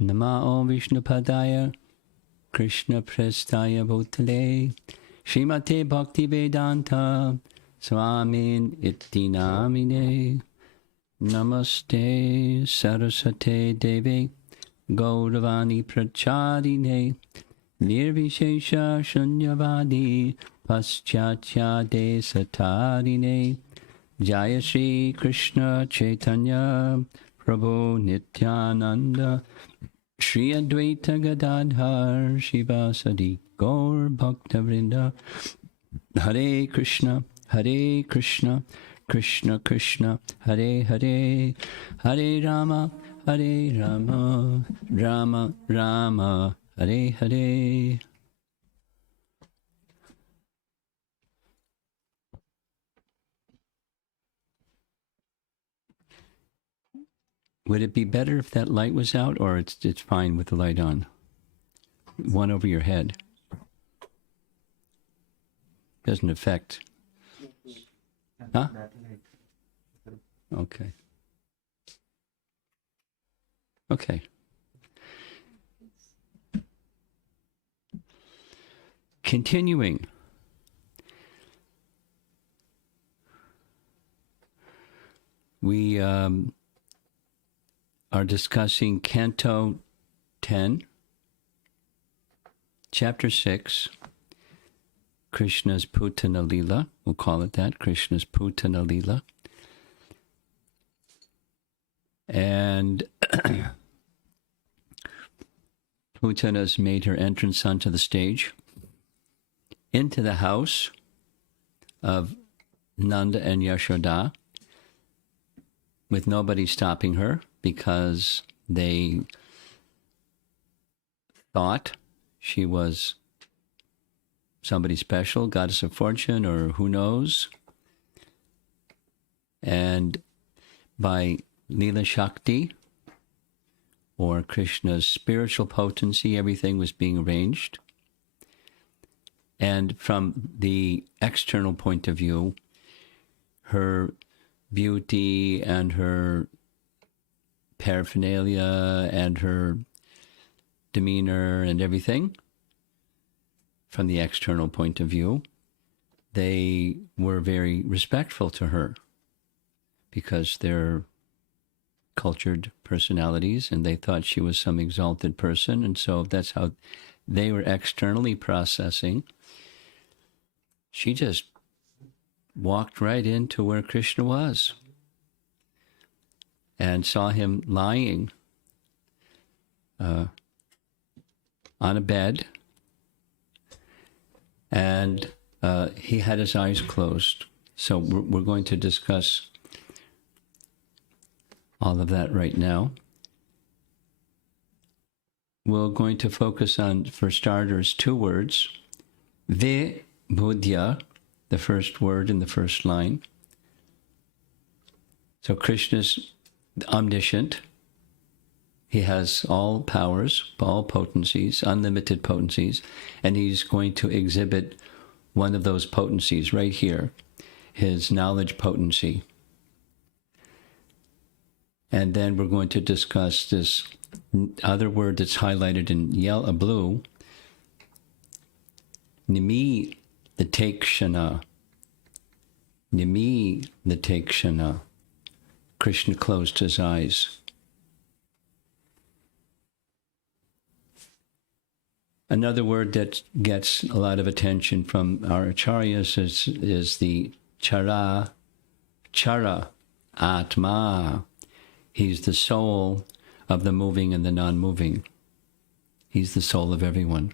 Namao Vishnupadaya Krishna Prestaya Bhutale Srimate Bhaktivedanta Swamin Iti Namine Namaste Saraswate Deve Gauravani Prachadine Nirvishesha Shunyavadi Paschatya Desatarine Jaya Shri Krishna Chaitanya Prabhu Nityananda Shri Advaita Gadadhar Shivasadi Gaur Bhaktavrinda Hare Krishna Krishna Krishna Hare Hare Hare Rama Rama Rama Hare Hare. Would it be better if that light was out, or it's fine with the light on? One over your head. Doesn't affect. Huh? Okay. Okay. Continuing. We are discussing Canto 10, Chapter 6, Krishna's Putana Lila. We'll call it that, Krishna's Putana Lila. And Putana's made her entrance onto the stage, into the house of Nanda and Yashoda, with nobody stopping her, because they thought she was somebody special, goddess of fortune, or who knows. And by Lila Shakti, or Krishna's spiritual potency, everything was being arranged. And from the external point of view, her beauty and her paraphernalia and her demeanor and everything, from the external point of view, they were very respectful to her because they're cultured personalities and they thought she was some exalted person. And so that's how they were externally processing. She just walked right into where Krishna was and saw him lying on a bed, and he had his eyes closed. So we're going to discuss all of that right now. We're going to focus on, for starters, two words. Vibhudya, the first word in the first line. So Krishna's omniscient. He has all powers, all potencies, unlimited potencies, and he's going to exhibit one of those potencies right here, his knowledge potency. And then we're going to discuss this other word that's highlighted in yellow, blue, Nimi the Takshana. Nimi the Takshana. Krishna closed his eyes. Another word that gets a lot of attention from our Acharyas is the Chara, Atma. He's the soul of the moving and the non-moving. He's the soul of everyone.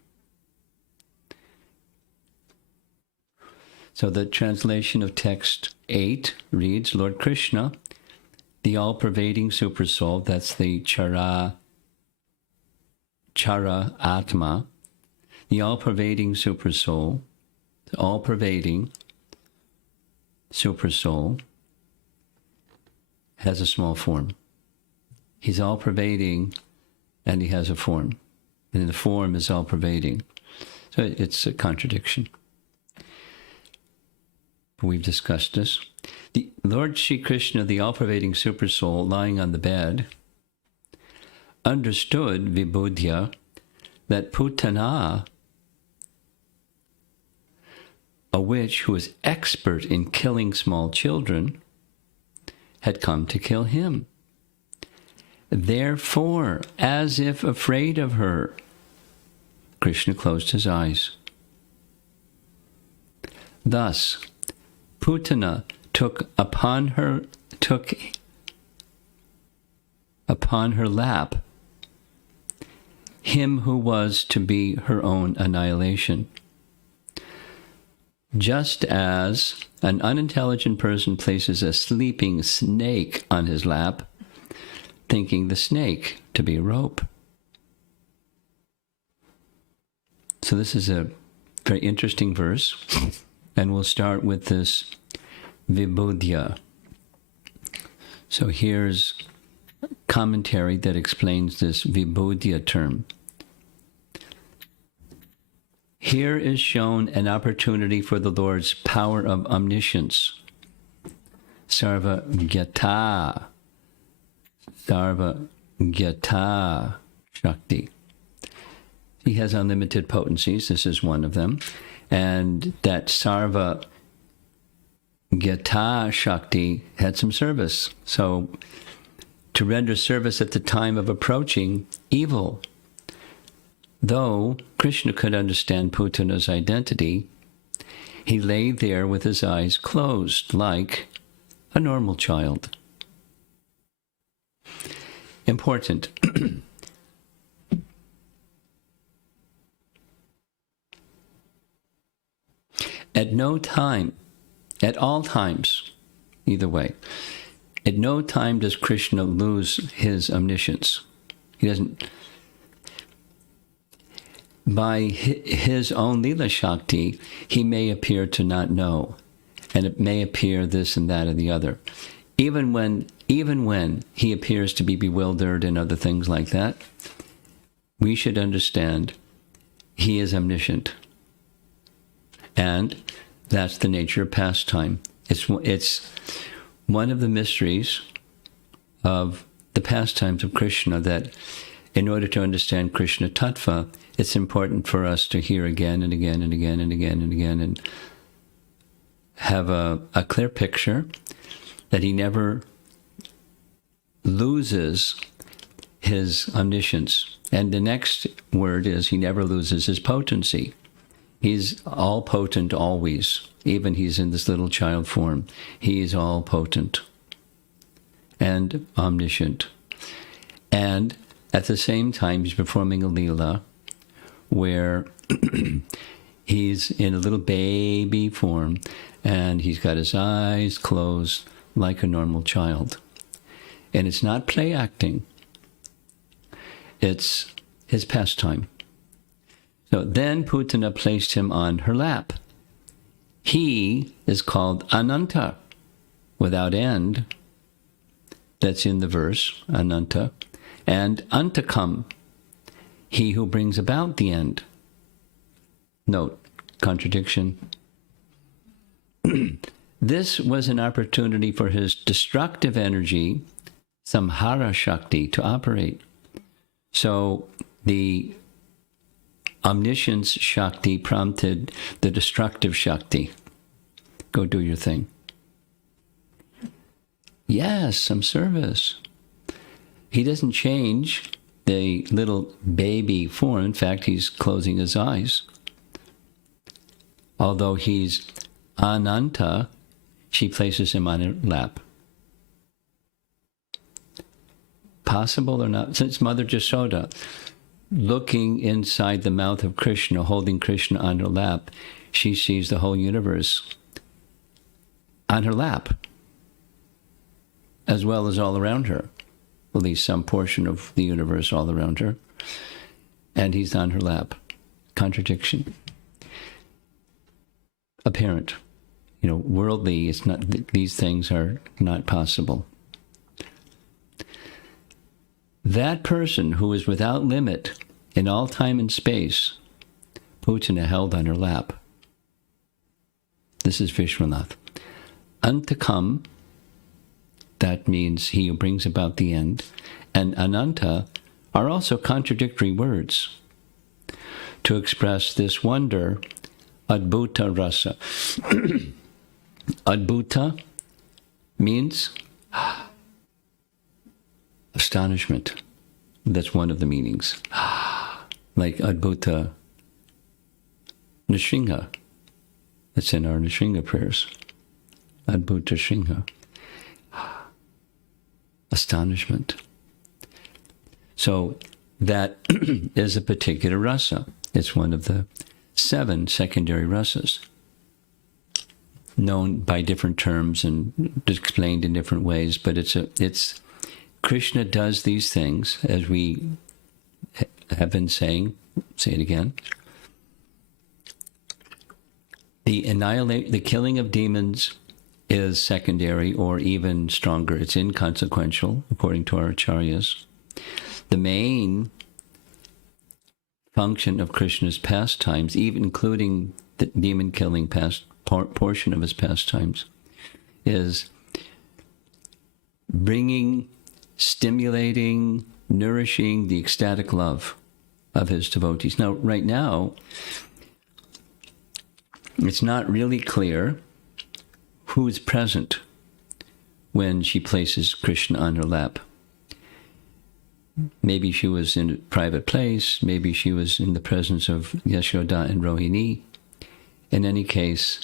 So the translation of text 8 reads, Lord Krishna, the all-pervading supersoul, that's the Chara Atma, the all-pervading supersoul, the all-pervading supersoul has a small form. He's all-pervading and he has a form. And the form is all-pervading. So it's a contradiction. We've discussed this. The Lord Shri Krishna, the all-pervading supersoul, lying on the bed, understood, Vibhuddhya, that Putana, a witch who was expert in killing small children, had come to kill him. Therefore, as if afraid of her, Krishna closed his eyes. Thus, Putana took upon her lap him who was to be her own annihilation. Just as an unintelligent person places a sleeping snake on his lap, thinking the snake to be a rope. So this is a very interesting verse, and we'll start with this Vibhuddhya. So here's commentary that explains this Vibhuddhya term. Here is shown an opportunity for the Lord's power of omniscience. Sarva Gyata. Sarva Gyata Shakti. He has unlimited potencies. This is one of them. And that Sarva Gyata Shakti had some service. So to render service at the time of approaching evil. Though Krishna could understand Putana's identity, he lay there with his eyes closed like a normal child. Important. At no time, at all times, either way, at no time does Krishna lose his omniscience. He doesn't. By his own Lila Shakti, he may appear to not know, and it may appear this and that and the other. Even when he appears to be bewildered and other things like that, we should understand he is omniscient. And that's the nature of pastime. It's one of the mysteries of the pastimes of Krishna that in order to understand Krishna Tattva, it's important for us to hear again and again and again and again and again and have a clear picture that he never loses his omniscience. And the next word is he never loses his potency. He's all potent always. Even he's in this little child form. He is all potent and omniscient. And at the same time, he's performing a Lila where he's in a little baby form and he's got his eyes closed like a normal child. And it's not play acting. It's his pastime. So then Putana placed him on her lap. He is called Ananta, without end. That's in the verse, Ananta. And Antakam, he who brings about the end. Note, contradiction. This was an opportunity for his destructive energy, Samhara Shakti, to operate. So the omniscience Shakti prompted the destructive Shakti. Go do your thing. Yes, some service. He doesn't change the little baby form. In fact, he's closing his eyes. Although he's Ananta, she places him on her lap. Possible or not? Since Mother Jasoda, looking inside the mouth of Krishna, holding Krishna on her lap, she sees the whole universe on her lap, as well as all around her. At least some portion of the universe all around her. And he's on her lap. Contradiction. Apparent. Worldly, it's not, these things are not possible. That person who is without limit in all time and space, Putana held on her lap. This is Vishwanath. Antakam, that means he who brings about the end, and Ananta, are also contradictory words to express this wonder, adbhuta rasa. Adbhuta means astonishment. That's one of the meanings. Like adbhuta Nrsimha. That's in our Nrsimha prayers. Adbhuta Shringha. Astonishment. So that is a particular rasa. It's one of the 7 secondary rasas, known by different terms and explained in different ways. But it's Krishna does these things, as we have been saying. Say it again. The killing of demons is secondary, or even stronger. It's inconsequential, according to our Acharyas. The main function of Krishna's pastimes, even including the demon-killing portion of his pastimes, is bringing, stimulating, nourishing the ecstatic love of his devotees. Now, right now, it's not really clear who is present when she places Krishna on her lap. Maybe she was in a private place. Maybe she was in the presence of Yashoda and Rohini. In any case,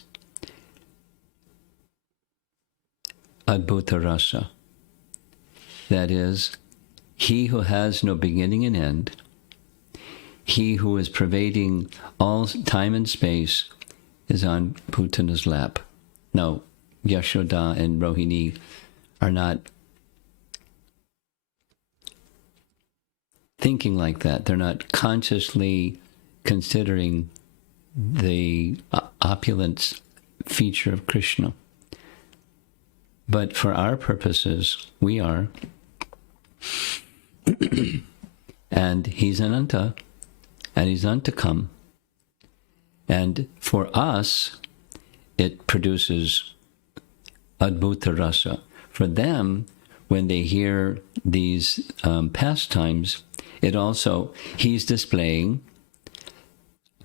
Adbhuta Rasa. That is, he who has no beginning and end, he who is pervading all time and space, is on Putana's lap. Now, Yashoda and Rohini are not thinking like that. They're not consciously considering the opulence feature of Krishna. But for our purposes, we are. And he's Ananta, and he's Antakam. And for us, it produces Adbhuta Rasa. For them, when they hear these pastimes, it also, he's displaying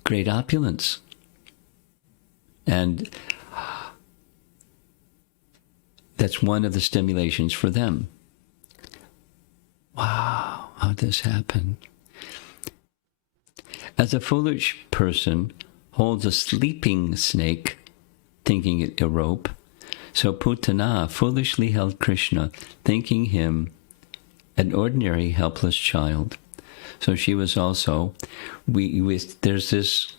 great opulence. And that's one of the stimulations for them. Wow, how'd this happen? As a foolish person holds a sleeping snake, thinking it a rope, so Putana foolishly held Krishna, thinking him an ordinary helpless child. So she was also, there's this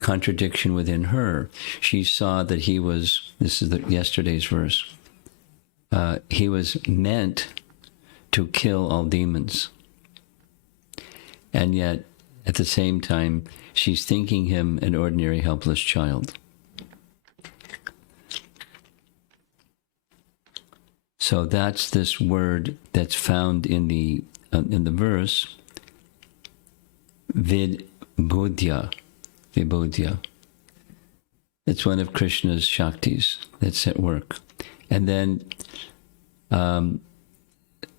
contradiction within her. She saw that he was, this is yesterday's verse, he was meant to kill all demons. And yet, at the same time, she's thinking him an ordinary helpless child. So that's this word that's found in the verse, vibodhya. It's one of Krishna's Shaktis that's at work. And then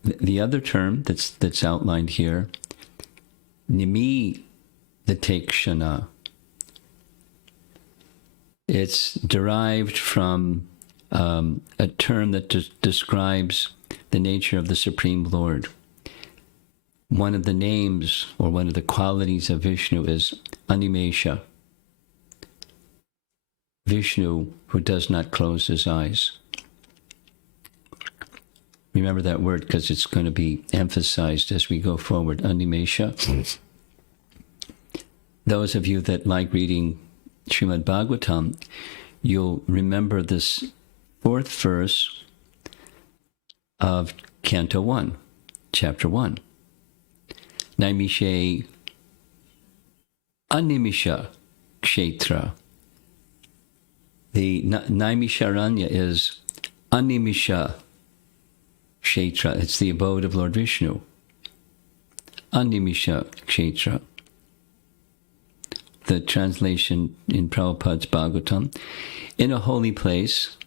the other term that's outlined here, nimi Kshana. It's derived from a term that describes the nature of the Supreme Lord. One of the names or one of the qualities of Vishnu is Animesha. Vishnu, who does not close his eyes. Remember that word because it's going to be emphasized as we go forward. Animesha. Those of you that like reading Srimad Bhagavatam, you'll remember this 4th verse of Canto 1, Chapter 1. Naimishe Animisha Kshetra. The Naimisharanya is Animisha Kshetra. It's the abode of Lord Vishnu. Animisha Kshetra. The translation in Prabhupada's Bhagavatam. In a holy place,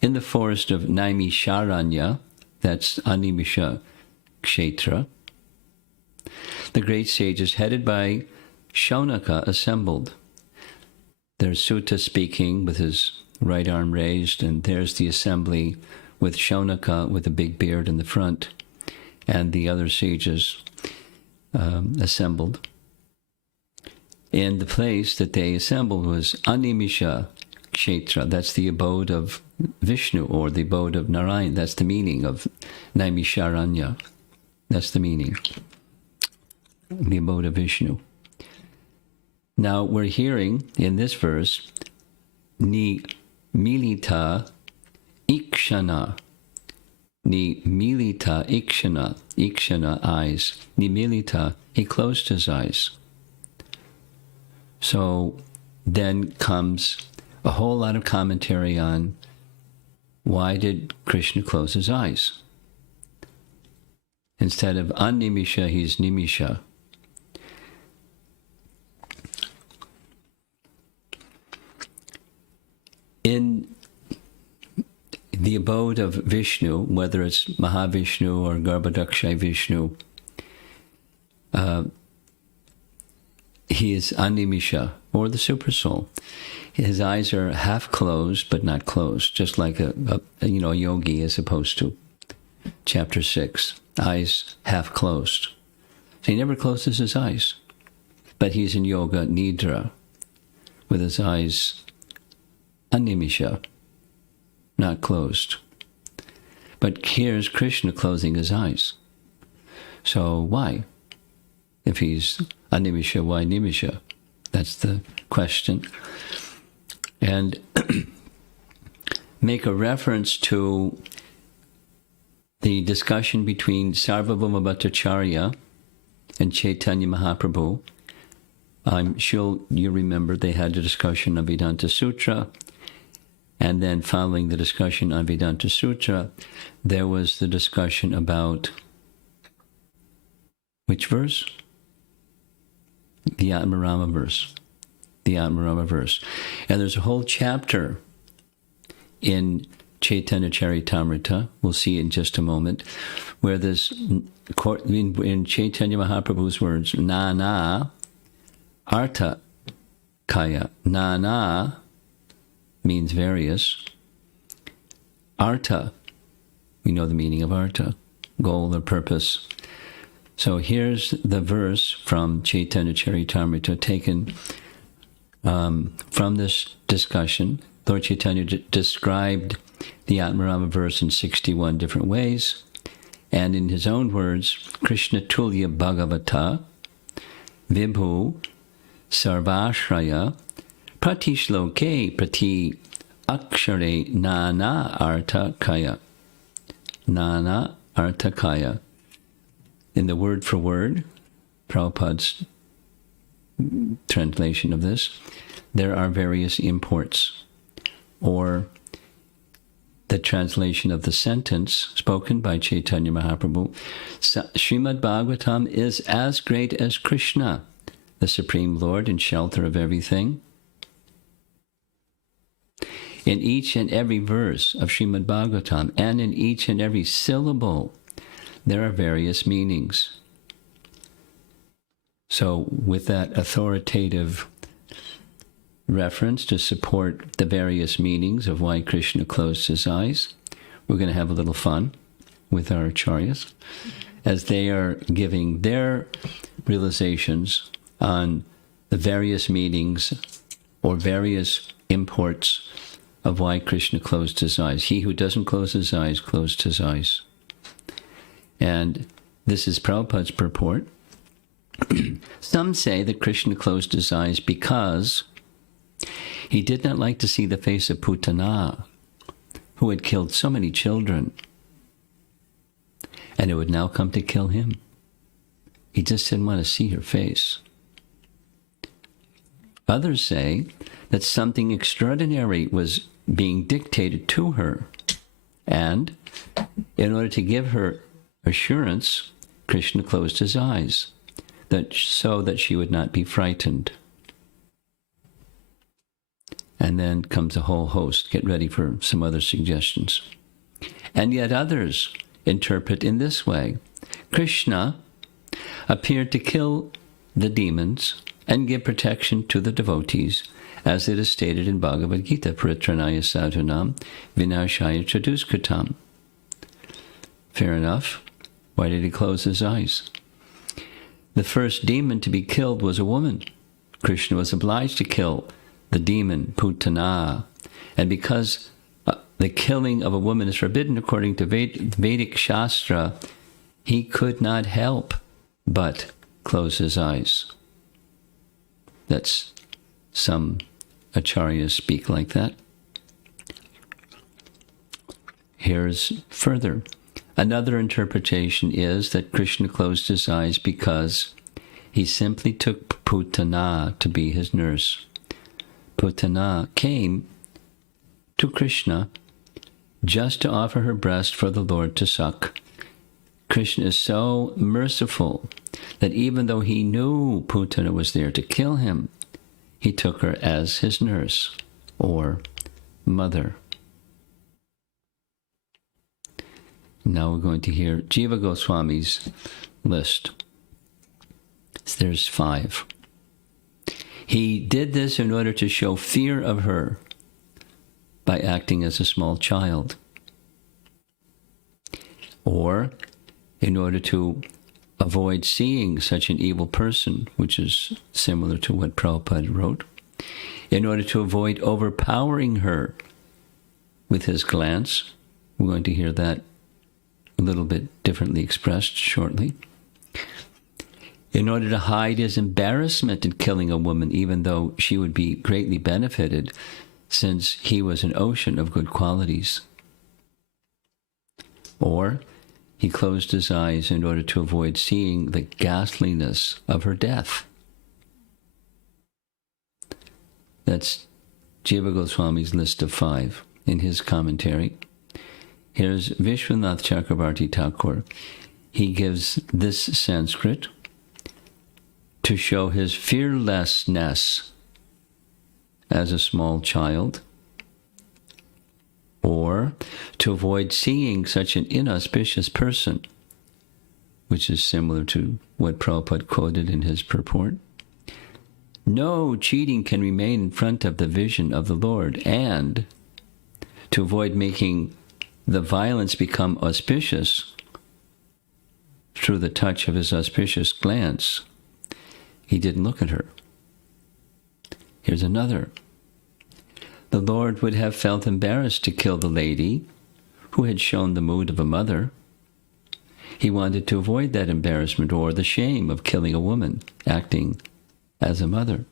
in the forest of Naimisharanya, that's Animisha Kshetra, the great sages headed by Shaunaka assembled. There's Sutta speaking with his right arm raised, and there's the assembly with Shaunaka with a big beard in the front, and the other sages assembled. And the place that they assembled was Animisha Kshetra. That's the abode of Vishnu, or the abode of Narayan. That's the meaning of Naimisharanya. That's the meaning. The abode of Vishnu. Now we're hearing in this verse, Ni milita ikshana. Ni milita ikshana. Ikshana, eyes. Ni milita, he closed his eyes. So then comes a whole lot of commentary on why did Krishna close his eyes? Instead of animisha, he's nimisha. In the abode of Vishnu, whether it's Mahavishnu or Garbhodakshay Vishnu, he is animisha, or the supersoul. His eyes are half closed, but not closed, just like a yogi is supposed to. Chapter 6, eyes half closed. So he never closes his eyes, but he's in yoga nidra, with his eyes animisha, not closed. But here's Krishna closing his eyes. So why? If he's animisha, why nimisha? That's the question. And make a reference to the discussion between Sarvabhauma Bhattacharya and Chaitanya Mahaprabhu. I'm sure you remember they had a discussion on Vedanta Sutra, and then following the discussion on Vedanta Sutra, there was the discussion about which verse? The Atmarama verse. The Atmarama verse. And there's a whole chapter in Chaitanya Charitamrita, we'll see in just a moment, where this, in Chaitanya Mahaprabhu's words, Nana Artha Kaya. Nana means various. Artha, we know the meaning of artha, goal or purpose. So here's the verse from Chaitanya Charitamrita taken from this discussion. Lord Chaitanya described the Atmarama verse in 61 different ways. And in his own words, Krishna Tulya Bhagavata Vibhu Sarvashraya Pratishloke Prati Akshare Nana Artakaya. Nana Artakaya. In the word for word, Prabhupada's translation of this, there are various imports, or the translation of the sentence spoken by Chaitanya Mahaprabhu, Srimad Bhagavatam is as great as Krishna, the Supreme Lord and shelter of everything. In each and every verse of Srimad Bhagavatam, and in each and every syllable, there are various meanings. So with that authoritative reference to support the various meanings of why Krishna closed his eyes, we're going to have a little fun with our acharyas as they are giving their realizations on the various meanings or various imports of why Krishna closed his eyes. He who doesn't close his eyes closed his eyes. And this is Prabhupada's purport. Some say that Krishna closed his eyes because he did not like to see the face of Putana, who had killed so many children, and it would now come to kill him. He just didn't want to see her face. Others say that something extraordinary was being dictated to her, and in order to give her assurance, Krishna closed his eyes, so that she would not be frightened. And then comes a whole host. Get ready for some other suggestions. And yet others interpret in this way: Krishna appeared to kill the demons and give protection to the devotees, as it is stated in Bhagavad Gita, Paritranaya sadhunam vinashaya chaduskritam. Fair enough. Why did he close his eyes? The first demon to be killed was a woman. Krishna was obliged to kill the demon Putana. And because the killing of a woman is forbidden according to Vedic Shastra, he could not help but close his eyes. That's some Acharyas speak like that. Here's further. Another interpretation is that Krishna closed his eyes because he simply took Putana to be his nurse. Putana came to Krishna just to offer her breast for the Lord to suck. Krishna is so merciful that even though he knew Putana was there to kill him, he took her as his nurse or mother. Now we're going to hear Jiva Goswami's list. There's 5. He did this in order to show fear of her by acting as a small child, or in order to avoid seeing such an evil person, which is similar to what Prabhupada wrote, in order to avoid overpowering her with his glance. We're going to hear that a little bit differently expressed shortly. In order to hide his embarrassment in killing a woman, even though she would be greatly benefited, since he was an ocean of good qualities. Or he closed his eyes in order to avoid seeing the ghastliness of her death. That's Jiva Goswami's list of 5 in his commentary. Here's Vishwanath Chakrabarti Thakur. He gives this Sanskrit to show his fearlessness as a small child, or to avoid seeing such an inauspicious person, which is similar to what Prabhupada quoted in his purport. No cheating can remain in front of the vision of the Lord, and to avoid making the violence become auspicious through the touch of his auspicious glance, he didn't look at her. Here's another. The Lord would have felt embarrassed to kill the lady who had shown the mood of a mother. He wanted to avoid that embarrassment or the shame of killing a woman acting as a mother,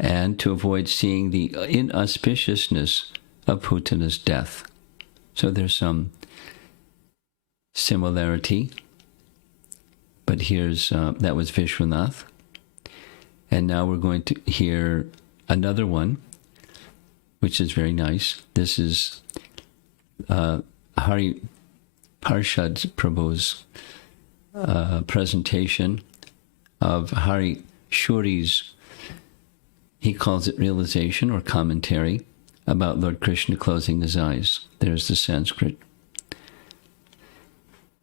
and to avoid seeing the inauspiciousness of Putana's death. So there's some similarity, but here's, that was Vishwanath. And now we're going to hear another one, which is very nice. This is Hari Parshad Prabhu's presentation of Hari Shuri's, he calls it realization or commentary about Lord Krishna closing his eyes. There's the Sanskrit.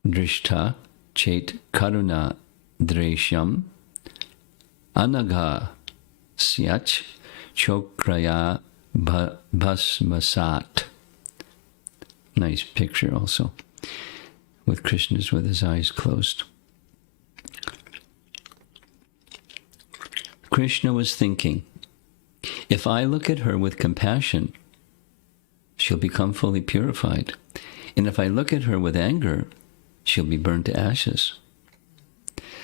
Drishta chet karuna dreshyam anagha syach chokraya bhasmasat. Nice picture also, with Krishna's with his eyes closed. Krishna was thinking, if I look at her with compassion, she'll become fully purified. And if I look at her with anger, she'll be burned to ashes.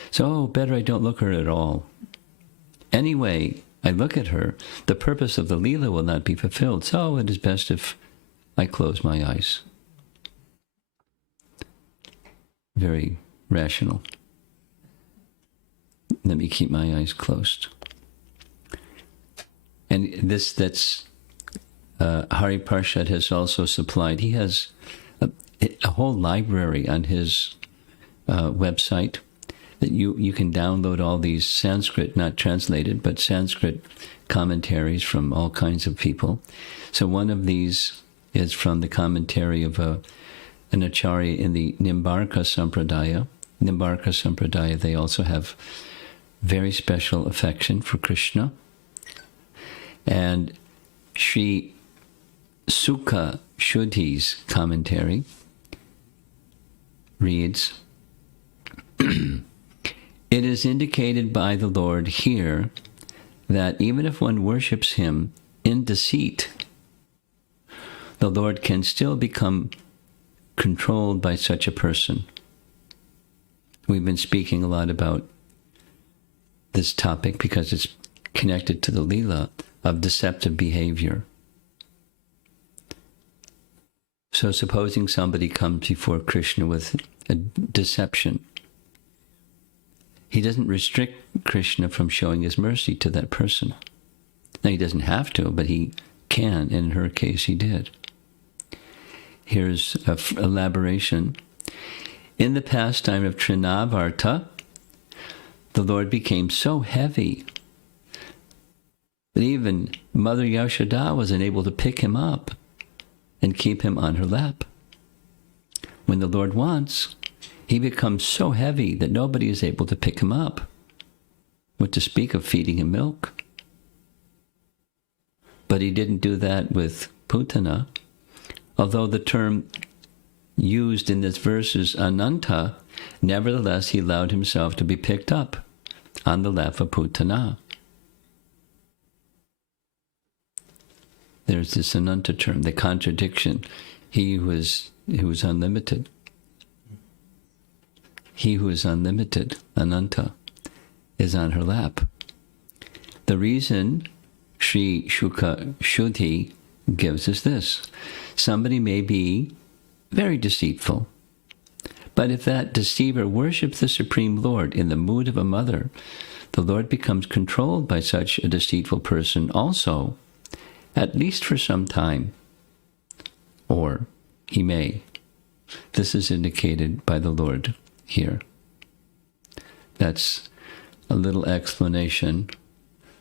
So better I don't look at her at all. Anyway, I look at her, the purpose of the Lila will not be fulfilled. So it is best if I close my eyes. Very rational. Let me keep my eyes closed. And that's Hari Parshad has also supplied. He has a whole library on his website that you can download all these Sanskrit, not translated, but Sanskrit commentaries from all kinds of people. So one of these is from the commentary of an Acharya in the Nimbarka Sampradaya, Nimbarka Sampradaya, they also have very special affection for Krishna. And Sri Sukha Shuddhi's commentary reads, "It is indicated by the Lord here that even if one worships him in deceit, the Lord can still become controlled by such a person." We've been speaking a lot about this topic because it's connected to the Lila of deceptive behavior. So supposing somebody comes before Krishna with a deception, he doesn't restrict Krishna from showing his mercy to that person. Now, he doesn't have to, but he can, and in her case he did. Here's an elaboration. In the pastime of Trinavarta, the Lord became so heavy that even Mother Yashoda was unable to pick him up and keep him on her lap. When the Lord wants, he becomes so heavy that nobody is able to pick him up, what to speak of feeding him milk. But he didn't do that with Putana, although the term used in this verse is Ananta. Nevertheless, he allowed himself to be picked up on the lap of Putana. There's this Ananta term, the contradiction. He who is unlimited. He who is unlimited, Ananta, is on her lap. The reason Sri Sukha Shuddhi gives us this. Somebody may be very deceitful, but if that deceiver worships the Supreme Lord in the mood of a mother, the Lord becomes controlled by such a deceitful person also, at least for some time, or he may. This is indicated by the Lord here. That's a little explanation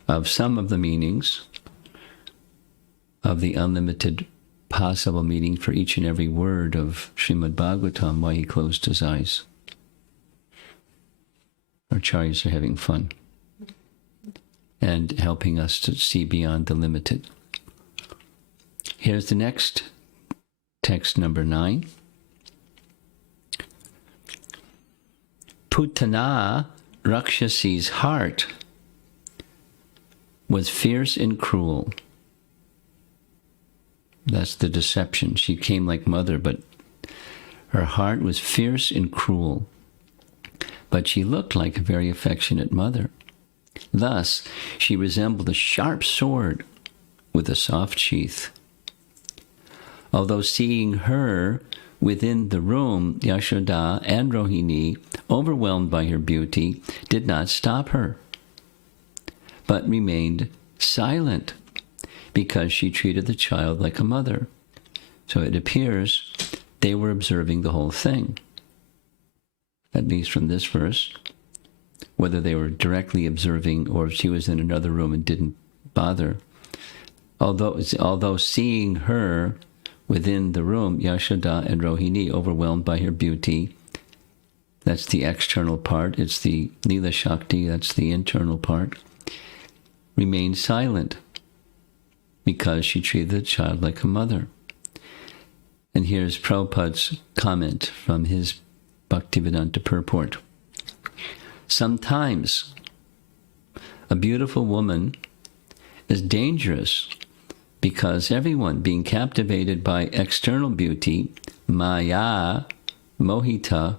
of some of the meanings of the unlimited possible meaning for each and every word of Srimad Bhagavatam, why he closed his eyes. Our Acharyas are having fun and helping us to see beyond the limited. Here's the next text, number 9. Putana, Rakshasi's heart, was fierce and cruel. That's the deception. She came like mother, but her heart was fierce and cruel. But she looked like a very affectionate mother. Thus, she resembled a sharp sword with a soft sheath. Although seeing her within the room, Yashoda and Rohini, overwhelmed by her beauty, did not stop her, but remained silent, because she treated the child like a mother. So it appears they were observing the whole thing, at least from this verse. Whether they were directly observing or if she was in another room and didn't bother. Although seeing her within the room, Yashoda and Rohini, overwhelmed by her beauty, that's the external part, it's the Lila Shakti, that's the internal part, remained silent, because she treated the child like a mother. And here's Prabhupada's comment from his Bhaktivedanta purport. Sometimes a beautiful woman is dangerous because everyone being captivated by external beauty, maya, mohita,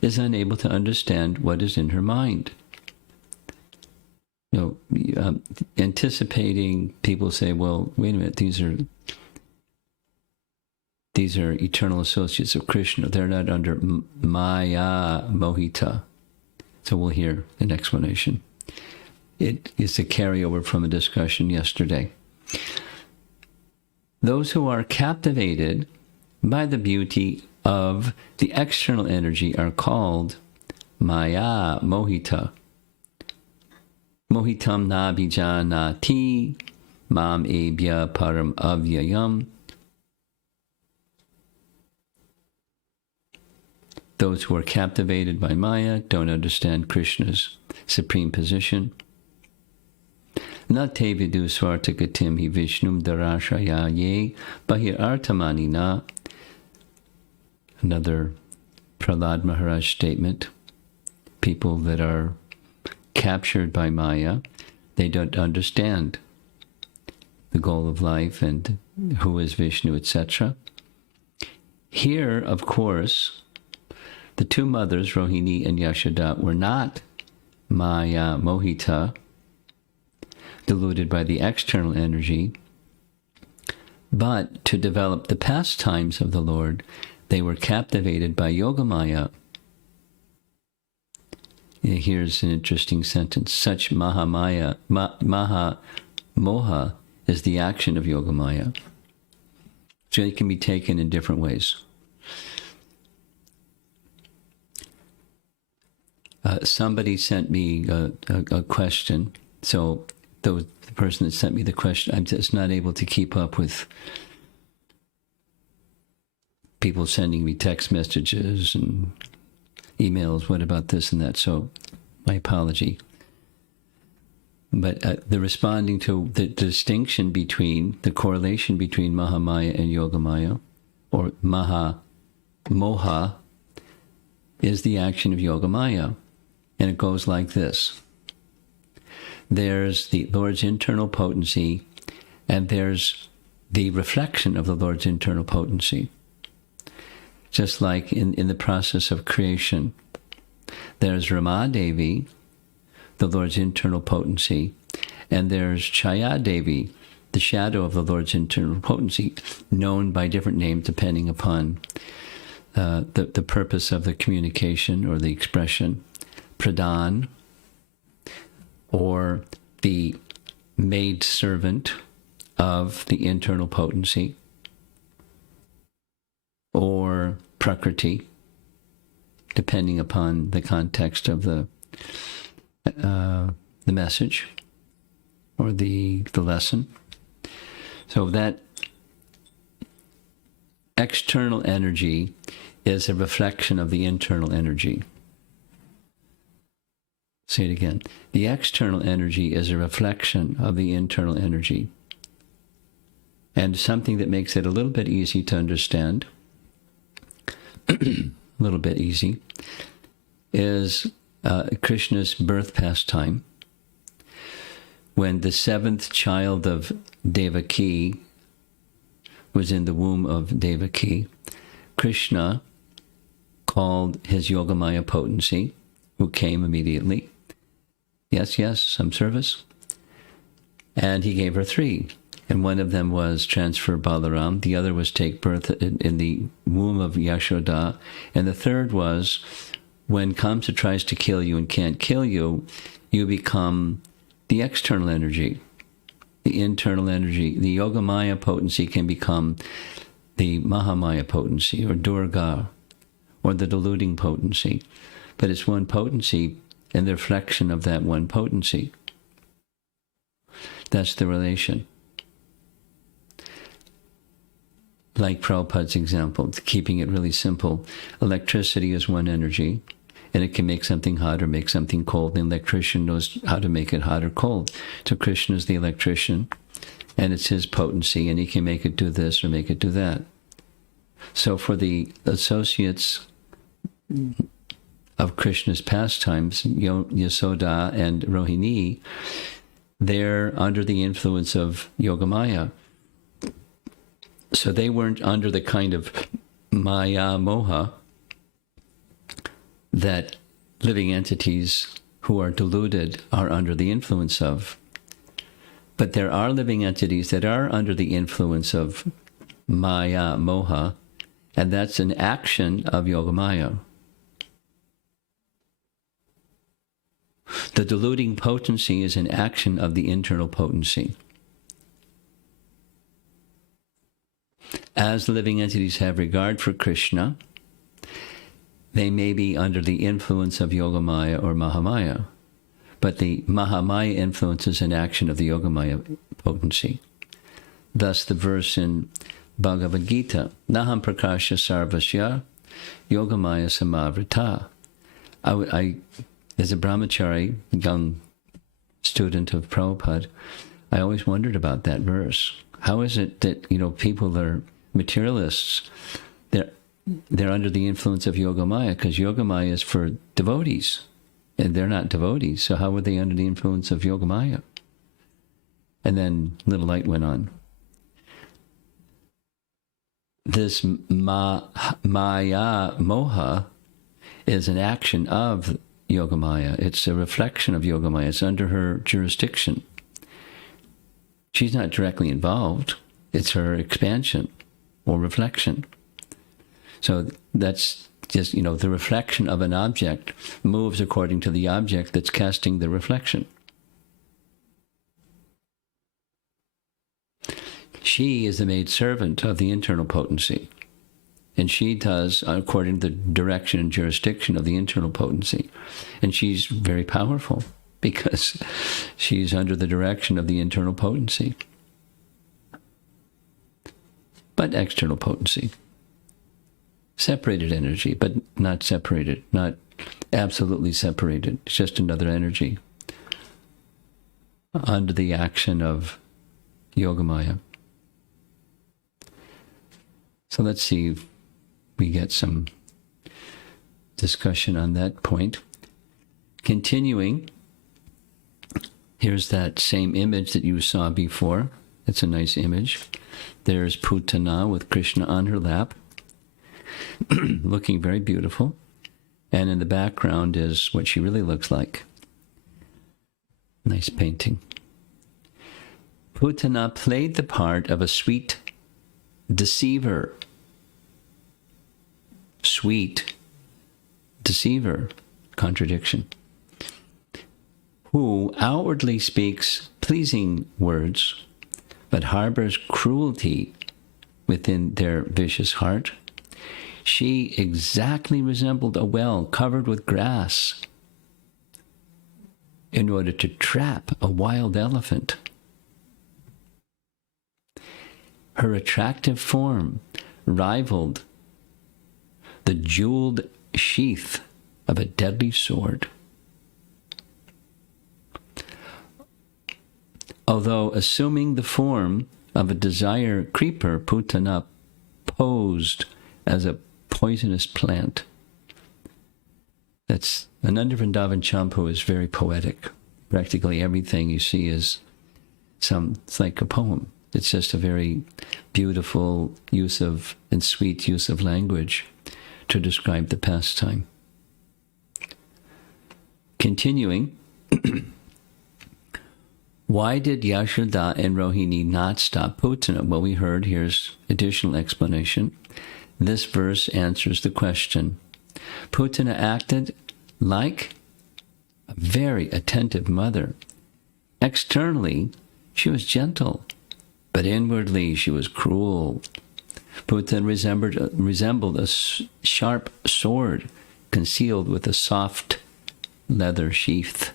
is unable to understand what is in her mind. Anticipating, people say, well, wait a minute, these are eternal associates of Krishna. They're not under maya mohita. So we'll hear an explanation. It is a carryover from a discussion yesterday. Those who are captivated by the beauty of the external energy are called maya mohita. Mohitam na bijanati mam ebhya param avyayam. Those who are captivated by Maya don't understand Krishna's supreme position. Na te vidu swartagatim hi vishnum darashaya ye bahir artamani na. Another Prahlad Maharaj statement. People that are captured by Maya, they don't understand the goal of life and who is Vishnu, etc. Here, of course, the two mothers, Rohini and Yashoda, were not Maya Mohita, deluded by the external energy, but to develop the pastimes of the Lord, they were captivated by Yogamaya. Here's an interesting sentence. Such Maha Moha is the action of Yogamaya. So it can be taken in different ways. Somebody sent me a question. So the person that sent me the question, I'm just not able to keep up with people sending me text messages and emails, what about this and that, so my apology. But the responding to the distinction between, the correlation between Mahamaya and Yogamaya, or Maha Moha, is the action of Yogamaya. And it goes like this. There's the Lord's internal potency, and there's the reflection of the Lord's internal potency. Just like in the process of creation, there's Rama Devi, the Lord's internal potency, and there's Chaya Devi, the shadow of the Lord's internal potency, known by different names depending upon the purpose of the communication or the expression. Pradhan, or the maid servant of the internal potency, or Prakriti, depending upon the context of the message or the lesson. So that external energy is a reflection of the internal energy. Say it again. The external energy is a reflection of the internal energy. And something that makes it a little bit easy to understand, a little bit easy, is Krishna's birth pastime. When the seventh child of Devaki was in the womb of Devaki, Krishna called his Yogamaya potency, who came immediately. Yes, some service. And he gave her 3. And one of them was transfer Balaram. The other was take birth in the womb of Yashoda. And the third was, when Kamsa tries to kill you and can't kill you, you become the external energy, the internal energy. The Yogamaya potency can become the Mahamaya potency, or Durga, or the deluding potency. But it's one potency and the reflection of that one potency. That's the relation. Like Prabhupada's example, keeping it really simple, electricity is one energy, and it can make something hot or make something cold. The electrician knows how to make it hot or cold. So Krishna is the electrician, and it's his potency, and he can make it do this or make it do that. So for the associates of Krishna's pastimes, Yasoda and Rohini, they're under the influence of Yogamaya. So they weren't under the kind of Maya Moha that living entities who are deluded are under the influence of. But there are living entities that are under the influence of Maya Moha, and that's an action of Yogamaya. The deluding potency is an action of the internal potency. As living entities have regard for Krishna, they may be under the influence of Yogamaya or Mahamaya, but the Mahamaya influence is an action of the Yogamaya potency. Thus the verse in Bhagavad Gita, Naham prakasha sarvasya Yogamaya Samavrita. I, as a brahmachari, young student of Prabhupada, I always wondered about that verse. How is it that, people that are materialists, they're under the influence of Yogamaya, because Yogamaya is for devotees, and they're not devotees, so how were they under the influence of Yogamaya? And then little light went on. This Maya, Moha, is an action of Yogamaya. It's a reflection of Yogamaya. It's under her jurisdiction. She's not directly involved. It's her expansion or reflection. So that's just, the reflection of an object moves according to the object that's casting the reflection. She is the maidservant of the internal potency. And she does according to the direction and jurisdiction of the internal potency. And she's very powerful because she's under the direction of the internal potency. But external potency. Separated energy, but not separated, not absolutely separated. It's just another energy under the action of Yogamaya. So let's see if we get some discussion on that point. Continuing, here's that same image that you saw before. It's a nice image. There's Putana with Krishna on her lap, looking very beautiful. And in the background is what she really looks like. Nice painting. Putana played the part of a sweet deceiver. Sweet deceiver. Contradiction. Who outwardly speaks pleasing words, but harbors cruelty within their vicious heart. She exactly resembled a well covered with grass in order to trap a wild elephant. Her attractive form rivaled the jeweled sheath of a deadly sword. Although assuming the form of a desire creeper, Putana posed as a poisonous plant. That's Ananda Vrindavan Champu is very poetic. Practically everything you see is it's like a poem. It's just a very beautiful use of and sweet use of language to describe the pastime. Continuing, why did Yashoda and Rohini not stop Putana? Well, we heard, here's additional explanation. This verse answers the question. Putana acted like a very attentive mother. Externally, she was gentle, but inwardly she was cruel. Putana resembled a sharp sword concealed with a soft leather sheath.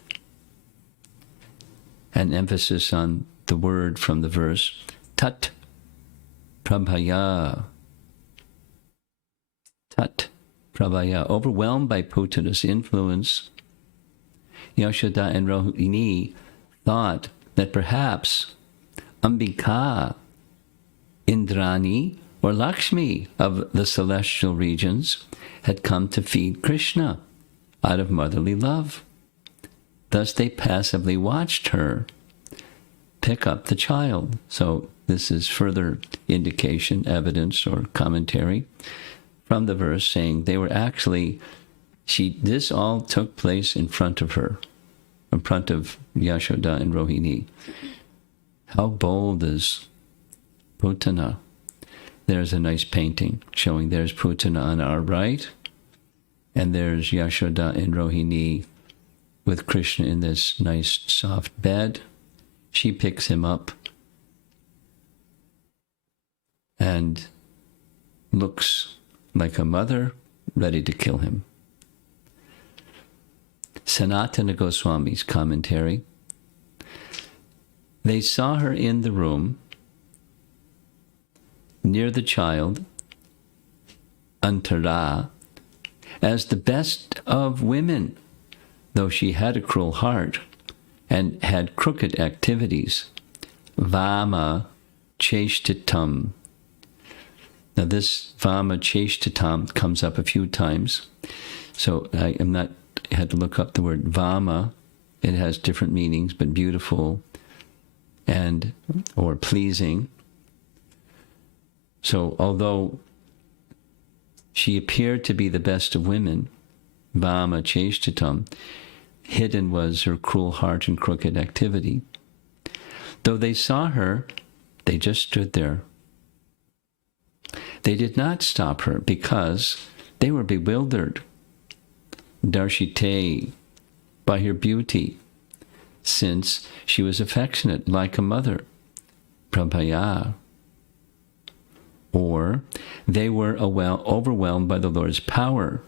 An emphasis on the word from the verse, tat prabhaya. Tat prabhaya. Overwhelmed by Putana's influence, Yashoda and Rohini thought that perhaps Ambika, Indrani, or Lakshmi of the celestial regions had come to feed Krishna out of motherly love. Thus they passively watched her pick up the child. So this is further indication, evidence, or commentary from the verse saying they were actually, this all took place in front of her, in front of Yashoda and Rohini. How bold is Putana? There's a nice painting showing there's Putana on our right, and there's Yashoda and Rohini with Krishna in this nice soft bed. She picks him up and looks like a mother ready to kill him. Sanatana Goswami's commentary. They saw her in the room near the child Antara as the best of women, though she had a cruel heart and had crooked activities. Vama cheshtitam. Now this Vama cheshtitam comes up a few times. So I had to look up the word Vama. It has different meanings, but beautiful and or pleasing. So although she appeared to be the best of women, Vama cheshtitam, hidden was her cruel heart and crooked activity. Though they saw her, they just stood there. They did not stop her because they were bewildered. Darshite, by her beauty, since she was affectionate like a mother. Prabhaya. Or they were overwhelmed by the Lord's power.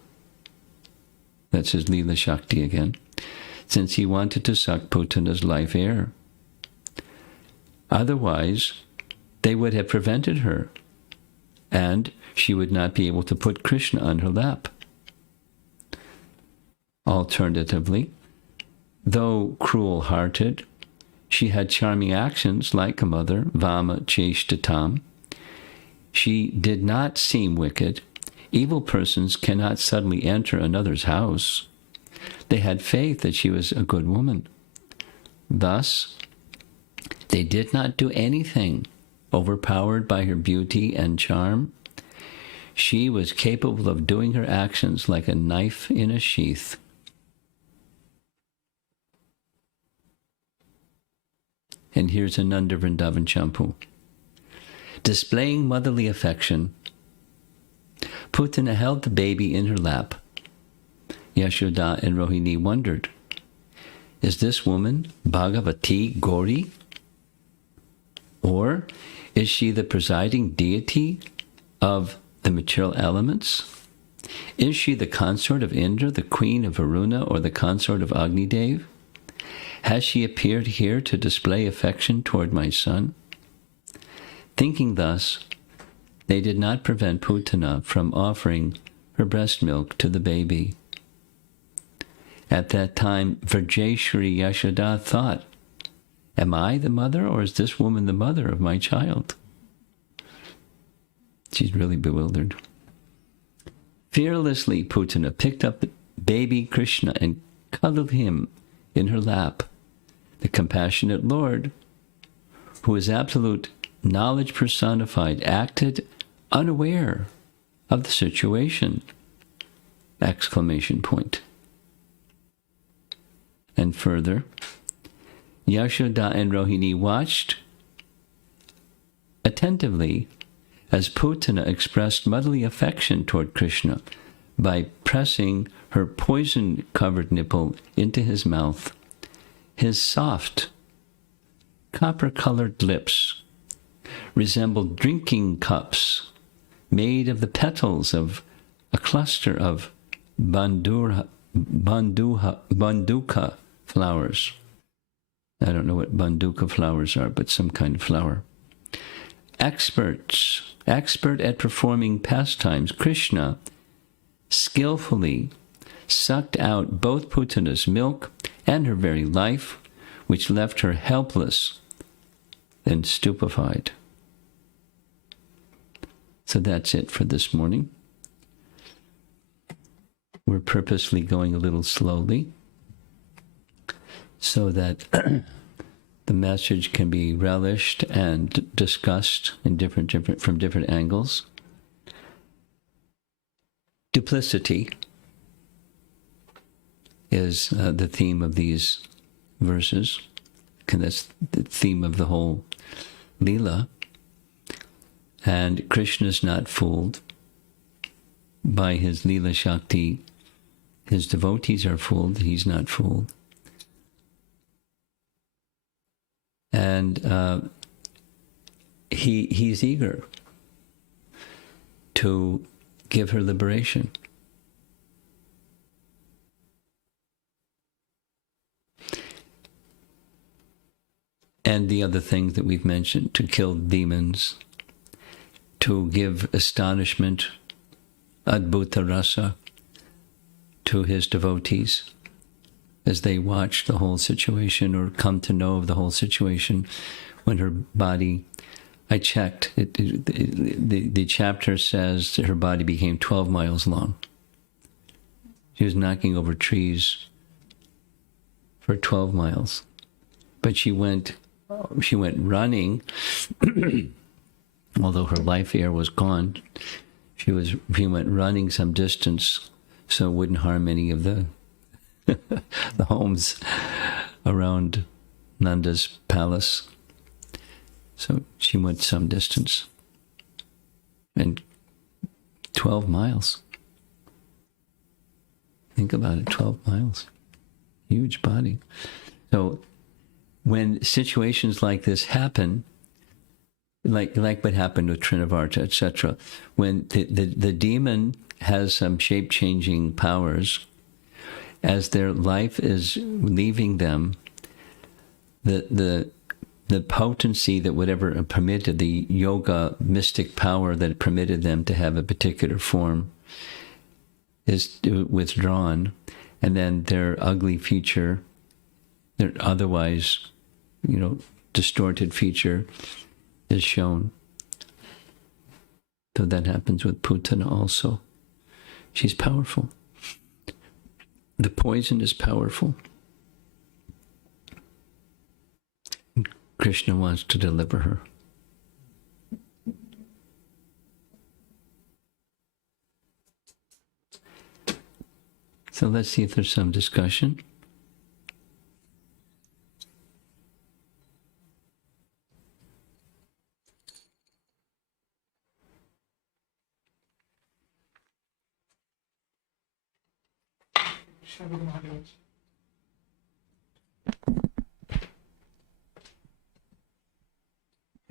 That's his Lila Shakti again, since he wanted to suck Putana's life air. Otherwise, they would have prevented her, and she would not be able to put Krishna on her lap. Alternatively, though cruel-hearted, she had charming actions like a mother, Vama cheshtatam. She did not seem wicked. Evil persons cannot suddenly enter another's house. They had faith that she was a good woman. Thus, they did not do anything. Overpowered by her beauty and charm, she was capable of doing her actions like a knife in a sheath. And here's Ananda Vrindavan Champu. Displaying motherly affection, Putana held the baby in her lap. Yashoda and Rohini wondered, is this woman Bhagavati Gauri? Or is she the presiding deity of the material elements? Is she the consort of Indra, the queen of Varuna, or the consort of Agni Dev? Has she appeared here to display affection toward my son? Thinking thus, they did not prevent Putana from offering her breast milk to the baby. At that time, Vrajeshwari Yashoda thought, am I the mother, or is this woman the mother of my child? She's really bewildered. Fearlessly, Putana picked up the baby Krishna and cuddled him in her lap. The compassionate Lord, who is absolute knowledge personified, acted unaware of the situation! Exclamation point. And further, Yashoda and Rohini watched attentively as Putana expressed motherly affection toward Krishna by pressing her poison-covered nipple into his mouth. His soft, copper-colored lips resembled drinking cups made of the petals of a cluster of banduka flowers. I don't know what banduka flowers are, but some kind of flower. Expert at performing pastimes, Krishna skillfully sucked out both Putana's milk and her very life, which left her helpless and stupefied. So that's it for this morning. We're purposely going a little slowly so that the message can be relished and discussed in from different angles. Duplicity is the theme of these verses, and that's the theme of the whole Lila. And Krishna is not fooled by his Lila Shakti. His devotees are fooled, he's not fooled. And he's eager to give her liberation. And the other things that we've mentioned, to kill demons, to give astonishment adbhuta rasa to his devotees as they watch the whole situation or come to know of the whole situation. When her body, I checked, the chapter says that her body became 12 miles long. She was knocking over trees for 12 miles. But she went running, although her life air was gone. She went running some distance so it wouldn't harm any of the the homes around Nanda's palace. So she went some distance. And 12 miles. Think about it, 12 miles. Huge body. So when situations like this happen, like what happened with Trinavarta, etc., when the demon has some shape-changing powers, as their life is leaving them, the potency that whatever permitted, the yoga mystic power that permitted them to have a particular form is withdrawn, and then their ugly feature, their otherwise, distorted feature is shown. So that happens with Putana also. She's powerful. The poison is powerful. Krishna wants to deliver her. So let's see if there's some discussion.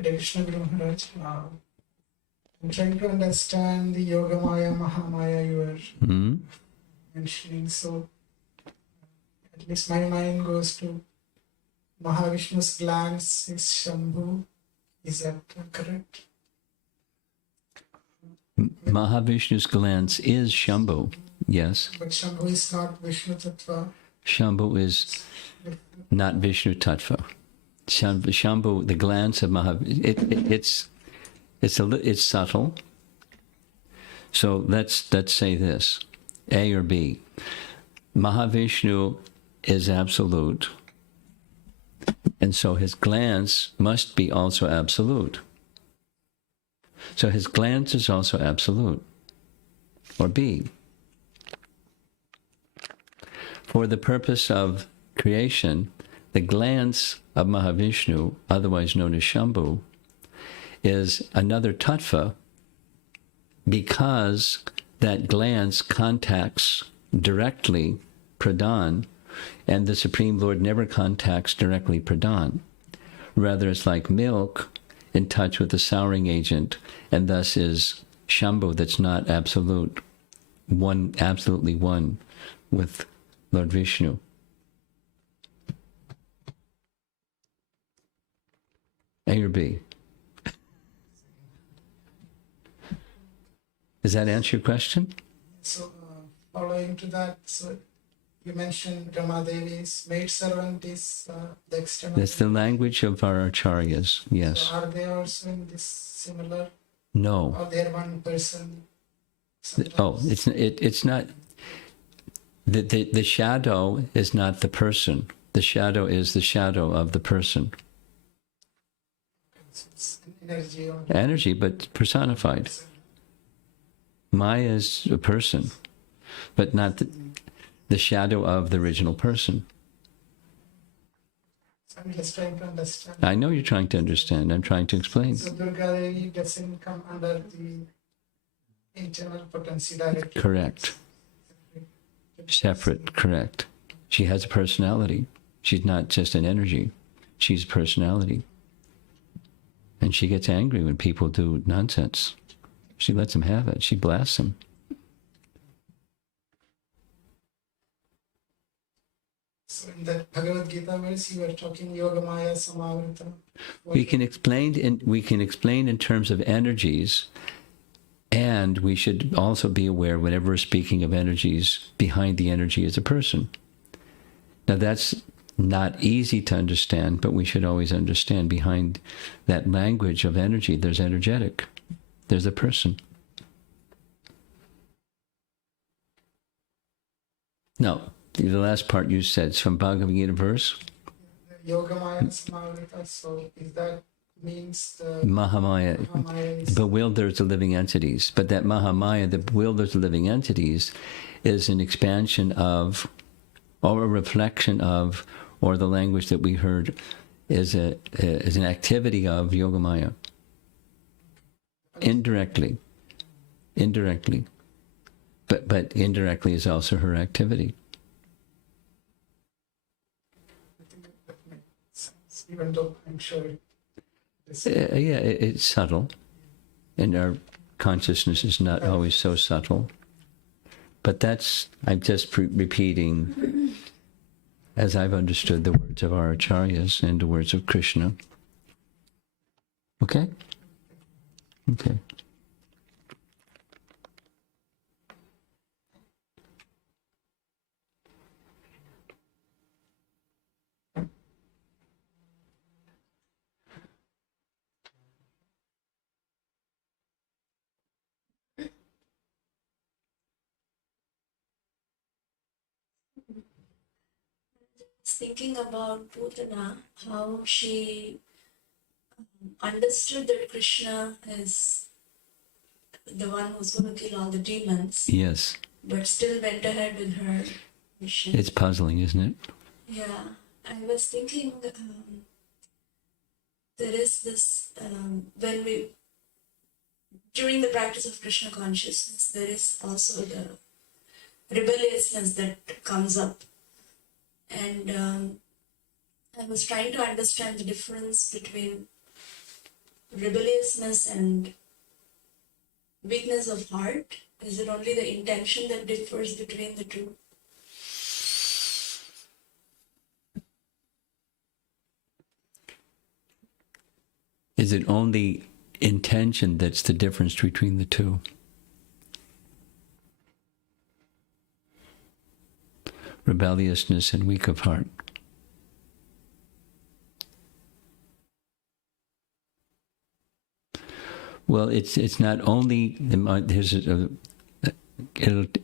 Krishna Guru Maharaj, I'm trying to understand the Yoga Maya, Mahamaya you are mentioning. So, at least my mind goes to Mahavishnu's glance is Shambhu. Is that correct? Mahavishnu's glance is Shambhu, yes. But Shambhu is not Vishnu Tattva. Shambhu is not Vishnu Tattva. Shambhu, the glance of Mahavishnu, it's subtle. So let's say this, A or B. Mahavishnu is absolute, and so his glance must be also absolute. So his glance is also absolute, or B. For the purpose of creation, the glance of Mahavishnu, otherwise known as Shambhu, is another tattva because that glance contacts directly Pradhan, and the Supreme Lord never contacts directly Pradhan. Rather, it's like milk in touch with the souring agent, and thus is Shambhu that's not absolute, absolutely one with Lord Vishnu. A or B? Does that answer your question? So, following to that, so you mentioned Ramadevi's maidservant is the external. That's the language of our acharyas, yes. So are they also in this similar? No. Or they're one person? Oh, it's not. The shadow is not the person. The shadow is the shadow of the person. So it's energy. Energy, but personified. Maya is a person, but not the shadow of the original person. So I'm just trying to understand. I know you're trying to understand. I'm trying to explain. So Durga Devi doesn't come under the internal potency directly. Correct. Separate, correct. She has a personality. She's not just an energy. She's a personality. And she gets angry when people do nonsense. She lets them have it. She blasts them. So in that Bhagavad Gita verse, you were talking Yoga Maya Samavrita. We can explain in terms of energies. And we should also be aware whenever we're speaking of energies, behind the energy is a person. Now that's not easy to understand, but we should always understand behind that language of energy, there's energetic. There's a person. Now, the last part you said, it's from Bhagavad Gita verse? Yogamaya and Samarita, so is that means the Mahamaya, Mahamaya is bewilders the living entities. But that Mahamaya, the bewilders the living entities, is an expansion of, or a reflection of, or the language that we heard is an activity of Yogamaya. Indirectly. But indirectly is also her activity. I think that makes sense, even though I'm sure this It's subtle, and our consciousness is not always so subtle. But I'm just repeating as I've understood the words of our Acharyas and the words of Krishna. Okay? Okay. Thinking about Putana, how she understood that Krishna is the one who's going to kill all the demons, Yes. but still went ahead with her mission. It's puzzling, isn't it? Yeah, I was thinking there is this, during the practice of Krishna consciousness, there is also the rebelliousness that comes up. And I was trying to understand the difference between rebelliousness and weakness of heart. Is it only the intention that differs between the two? Is it only intention that's the difference between the two? Rebelliousness and weak of heart. Well, it's not only.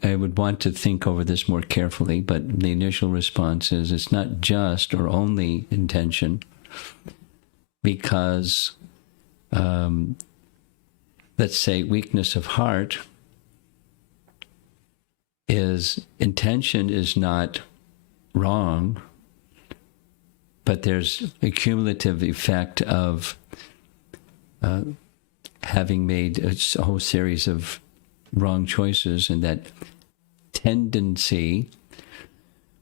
I would want to think over this more carefully, but the initial response is it's not just or only intention, because let's say weakness of heart is intention is not wrong, but there's a cumulative effect of having made a whole series of wrong choices, and that tendency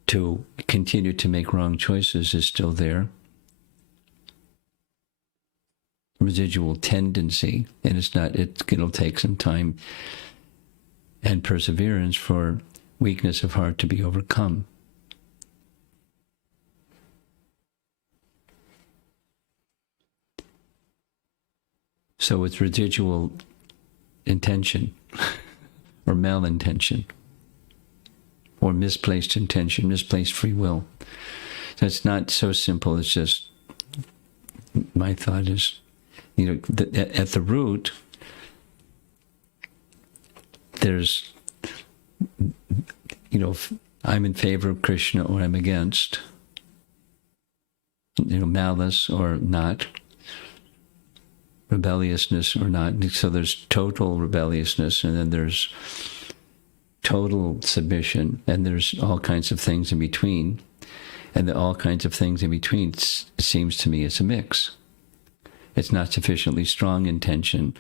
to continue to make wrong choices is still there. Residual tendency, and it'll take some time and perseverance for weakness of heart to be overcome. So it's residual intention, or malintention, or misplaced intention, misplaced free will. So it's not so simple. It's just, my thought is, at the root, there's, I'm in favor of Krishna or I'm against, malice or not, rebelliousness or not. So there's total rebelliousness, and then there's total submission, and there's all kinds of things in between. And all kinds of things in between, it seems to me, it's a mix. It's not sufficiently strong intention.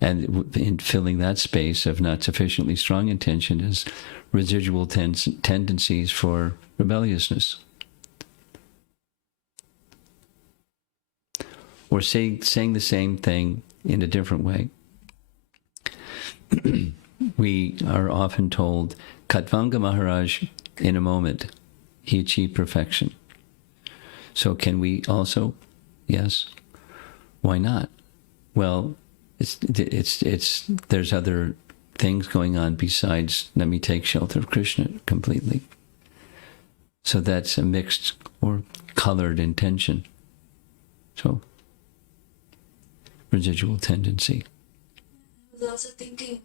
And in filling that space of not sufficiently strong intention is residual tendencies for rebelliousness. Or saying the same thing in a different way. We are often told, Katvanga Maharaj, in a moment, he achieved perfection. So can we also? Yes. Why not? Well, There's other things going on besides let me take shelter of Krishna completely. So that's a mixed or colored intention. So, residual tendency. I was also thinking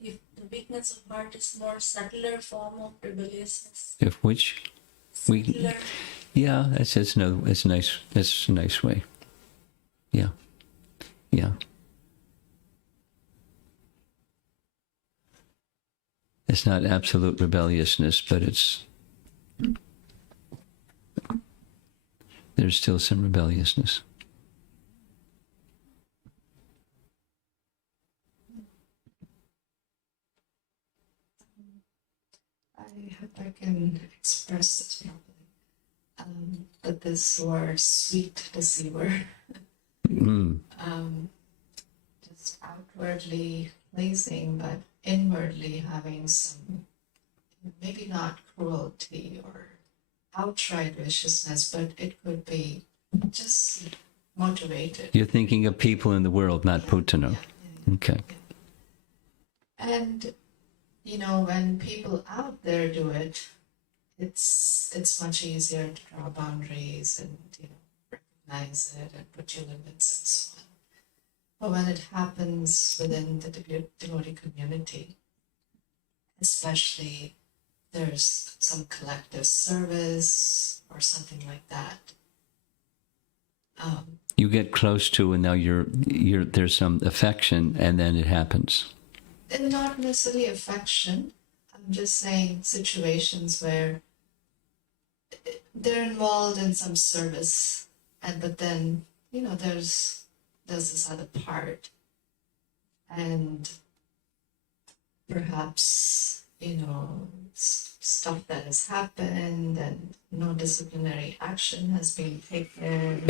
if the weakness of heart is more subtler form of rebelliousness. If which Subtler. yeah, that's nice. That's a nice way. Yeah. It's not absolute rebelliousness, but there's still some rebelliousness. I hope I can express this properly. But this word sweet deceiver, just outwardly pleasing, but inwardly having some, maybe not cruelty or outright viciousness, but it could be just motivated. You're thinking of people in the world, not Putana. Okay. And when people out there do it, it's much easier to draw boundaries and recognize it and put your limits and so on. But when it happens within the devotee community, especially there's some collective service or something like that. You get close to, and now there's some affection, and then it happens. And not necessarily affection. I'm just saying situations where they're involved in some service, but then there's this other part, and perhaps stuff that has happened and no disciplinary action has been taken,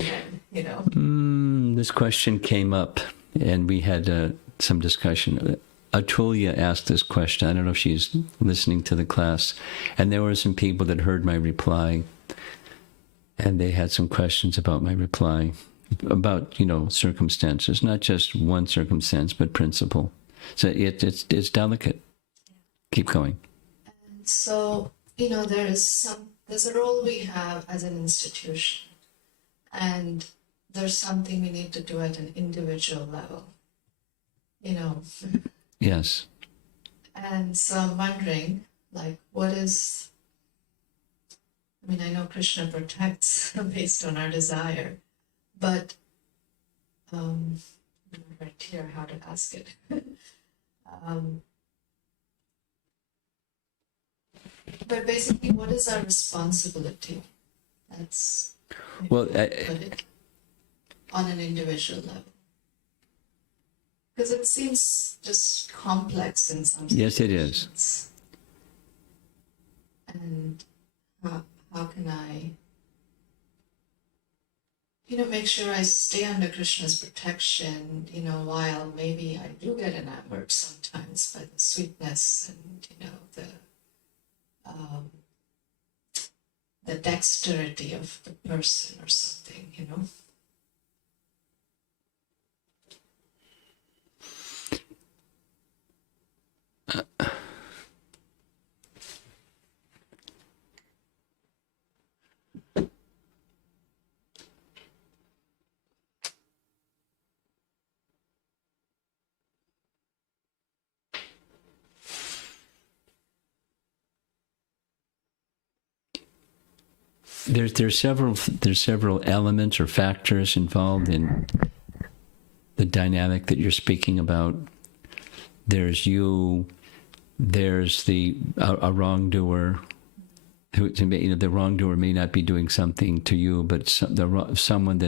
and This question came up, and we had some discussion. Acharya asked this question. I don't know if she's listening to the class. And there were some people that heard my reply, and they had some questions about my reply, about, circumstances, not just one circumstance, but principle. So it's delicate. Keep going. And so, there's a role we have as an institution, and there's something we need to do at an individual level, Yes. And so I'm wondering, what is, I know Krishna protects based on our desire, but I'm not very clear how to ask it. But basically, what is our responsibility? That's Well, put it on an individual level. Because it seems just complex in some situations. Yes, it is. And how can I, make sure I stay under Krishna's protection, while maybe I do get enamored sometimes by the sweetness and, the dexterity of the person or something, There's several elements or factors involved in the dynamic that you're speaking about. There's you. There's a wrongdoer. The wrongdoer may not be doing something to you, but someone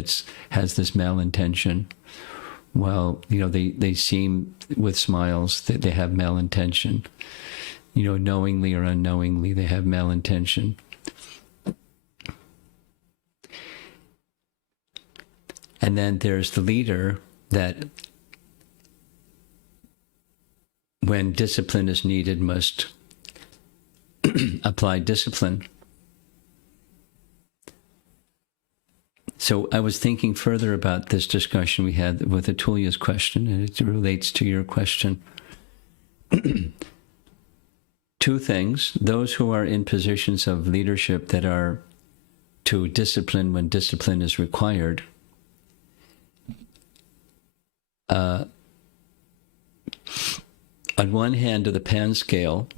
has this malintention. Well, they seem with smiles that they have malintention. Knowingly or unknowingly, they have malintention. And then there's the leader that, when discipline is needed, must apply discipline. So I was thinking further about this discussion we had with Atulya's question, and it relates to your question. Two things. Those who are in positions of leadership that are to discipline when discipline is required, on one hand of the pan scale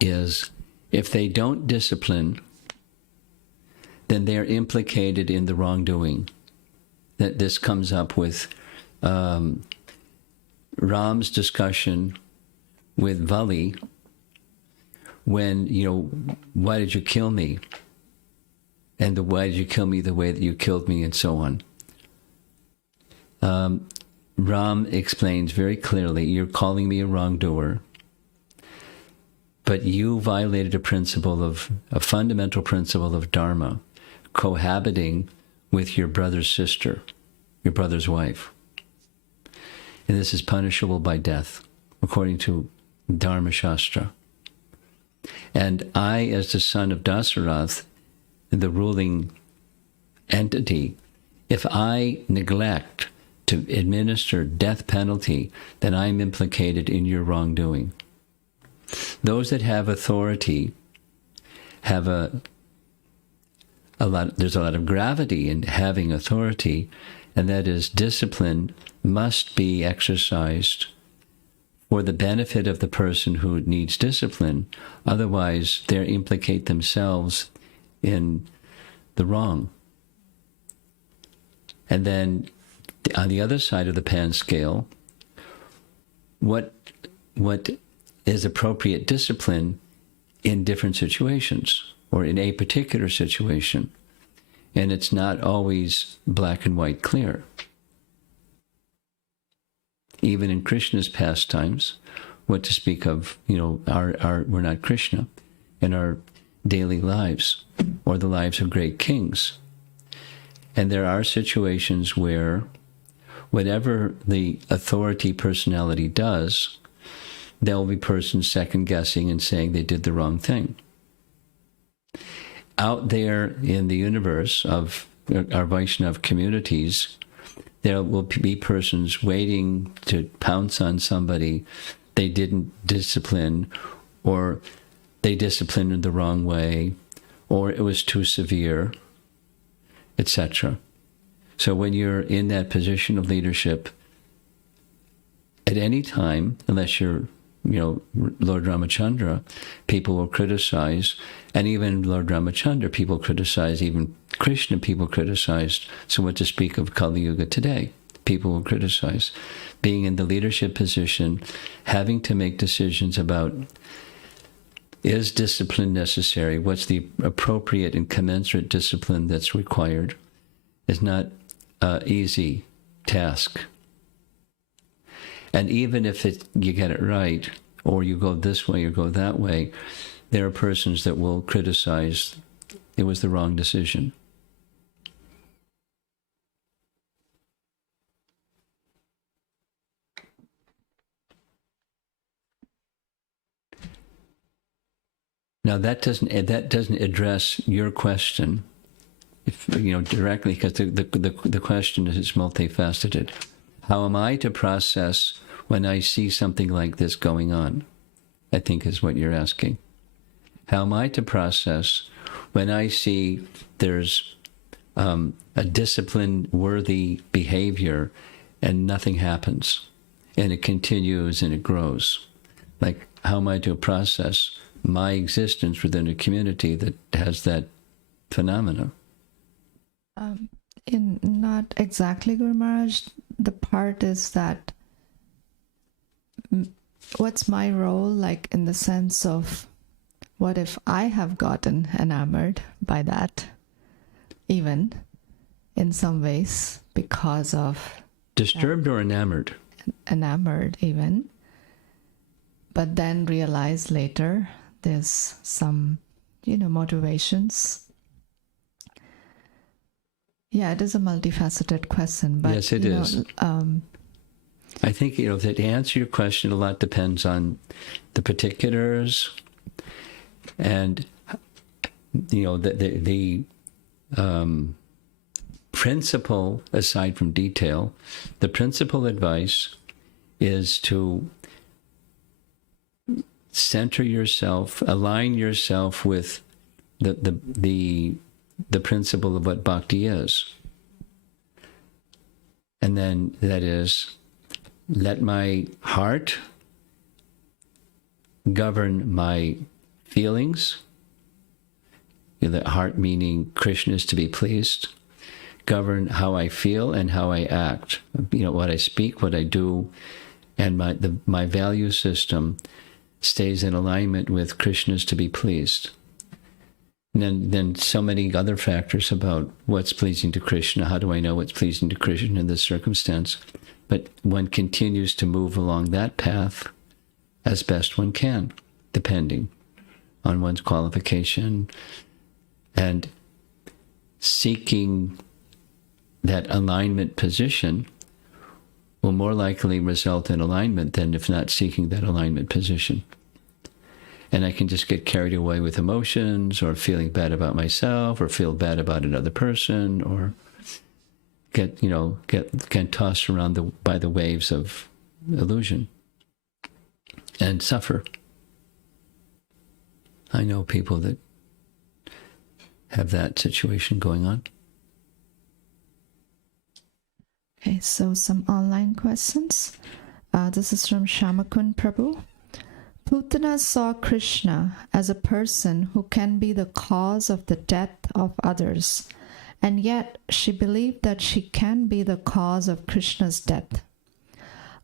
is if they don't discipline, then they're implicated in the wrongdoing. That this comes up with Ram's discussion with Vali when, why did you kill me? And why did you kill me the way that you killed me, and so on. Ram explains very clearly, you're calling me a wrongdoer, but you violated a fundamental principle of Dharma, cohabiting with your brother's sister, your brother's wife. And this is punishable by death, according to Dharma Shastra. And I, as the son of Dasarath, the ruling entity, if I neglect to administer death penalty, then I'm implicated in your wrongdoing. Those that have authority have there's a lot of gravity in having authority, and that is discipline must be exercised for the benefit of the person who needs discipline. Otherwise, they implicate themselves in the wrong. And then on the other side of the pan scale, what is appropriate discipline in different situations or in a particular situation? And it's not always black and white clear. Even in Krishna's pastimes, what to speak of, we're not Krishna in our daily lives or the lives of great kings. And there are situations where whatever the authority personality does, there will be persons second-guessing and saying they did the wrong thing. Out there in the universe of our Vaishnava communities, there will be persons waiting to pounce on somebody they didn't discipline, or they disciplined in the wrong way, or it was too severe, etc. So when you're in that position of leadership, at any time, unless you're, Lord Ramachandra, people will criticize, and even Lord Ramachandra, people criticize, even Krishna, people criticized. So what to speak of Kali Yuga today? People will criticize. Being in the leadership position, having to make decisions about, is discipline necessary? What's the appropriate and commensurate discipline that's required? Is not an easy task. And even if you get it right, or you go this way or go that way, there are persons that will criticize it was the wrong decision. Now that doesn't address your question, directly, because the question is multifaceted. How am I to process when I see something like this going on? I think is what you're asking. How am I to process when I see there's a discipline-worthy behavior and nothing happens, and it continues and it grows? Like, how am I to process my existence within a community that has that phenomena? Not exactly, Guru Maharaj. The part is that what's my role, like, in the sense of what if I have gotten enamored by that, even in some ways, because of disturbed or enamored? Enamored even, but then realize later there's some, motivations. Yeah, it is a multifaceted question, but yes, it is. I think, to answer your question, a lot depends on the particulars and, the principal, aside from detail, the principal advice is to center yourself, align yourself with the principle of what bhakti is. And then that is, let my heart govern my feelings. The heart meaning Krishna is to be pleased. Govern how I feel and how I act. What I speak, what I do, and my value system stays in alignment with Krishna's to be pleased. And then so many other factors about what's pleasing to Krishna. How do I know what's pleasing to Krishna in this circumstance? But one continues to move along that path as best one can, depending on one's qualification, and seeking that alignment position will more likely result in alignment than if not seeking that alignment position. And I can just get carried away with emotions, or feeling bad about myself, or feel bad about another person, or get tossed around by the waves of illusion and suffer. I know people that have that situation going on. Okay, so some online questions. This is from Shamakun Prabhu. Putana saw Krishna as a person who can be the cause of the death of others, and yet she believed that she can be the cause of Krishna's death.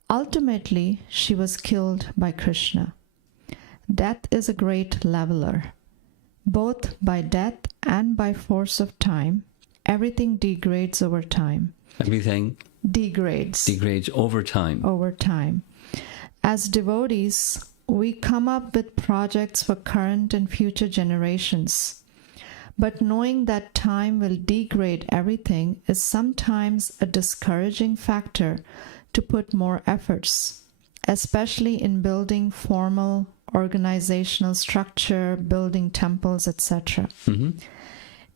Ultimately, she was killed by Krishna. Death is a great leveler. Both by death and by force of time, everything degrades over time. Everything degrades over time. Over time. As devotees, we come up with projects for current and future generations. But knowing that time will degrade everything is sometimes a discouraging factor to put more efforts, especially in building formal organizational structure, building temples, etc. Mm-hmm.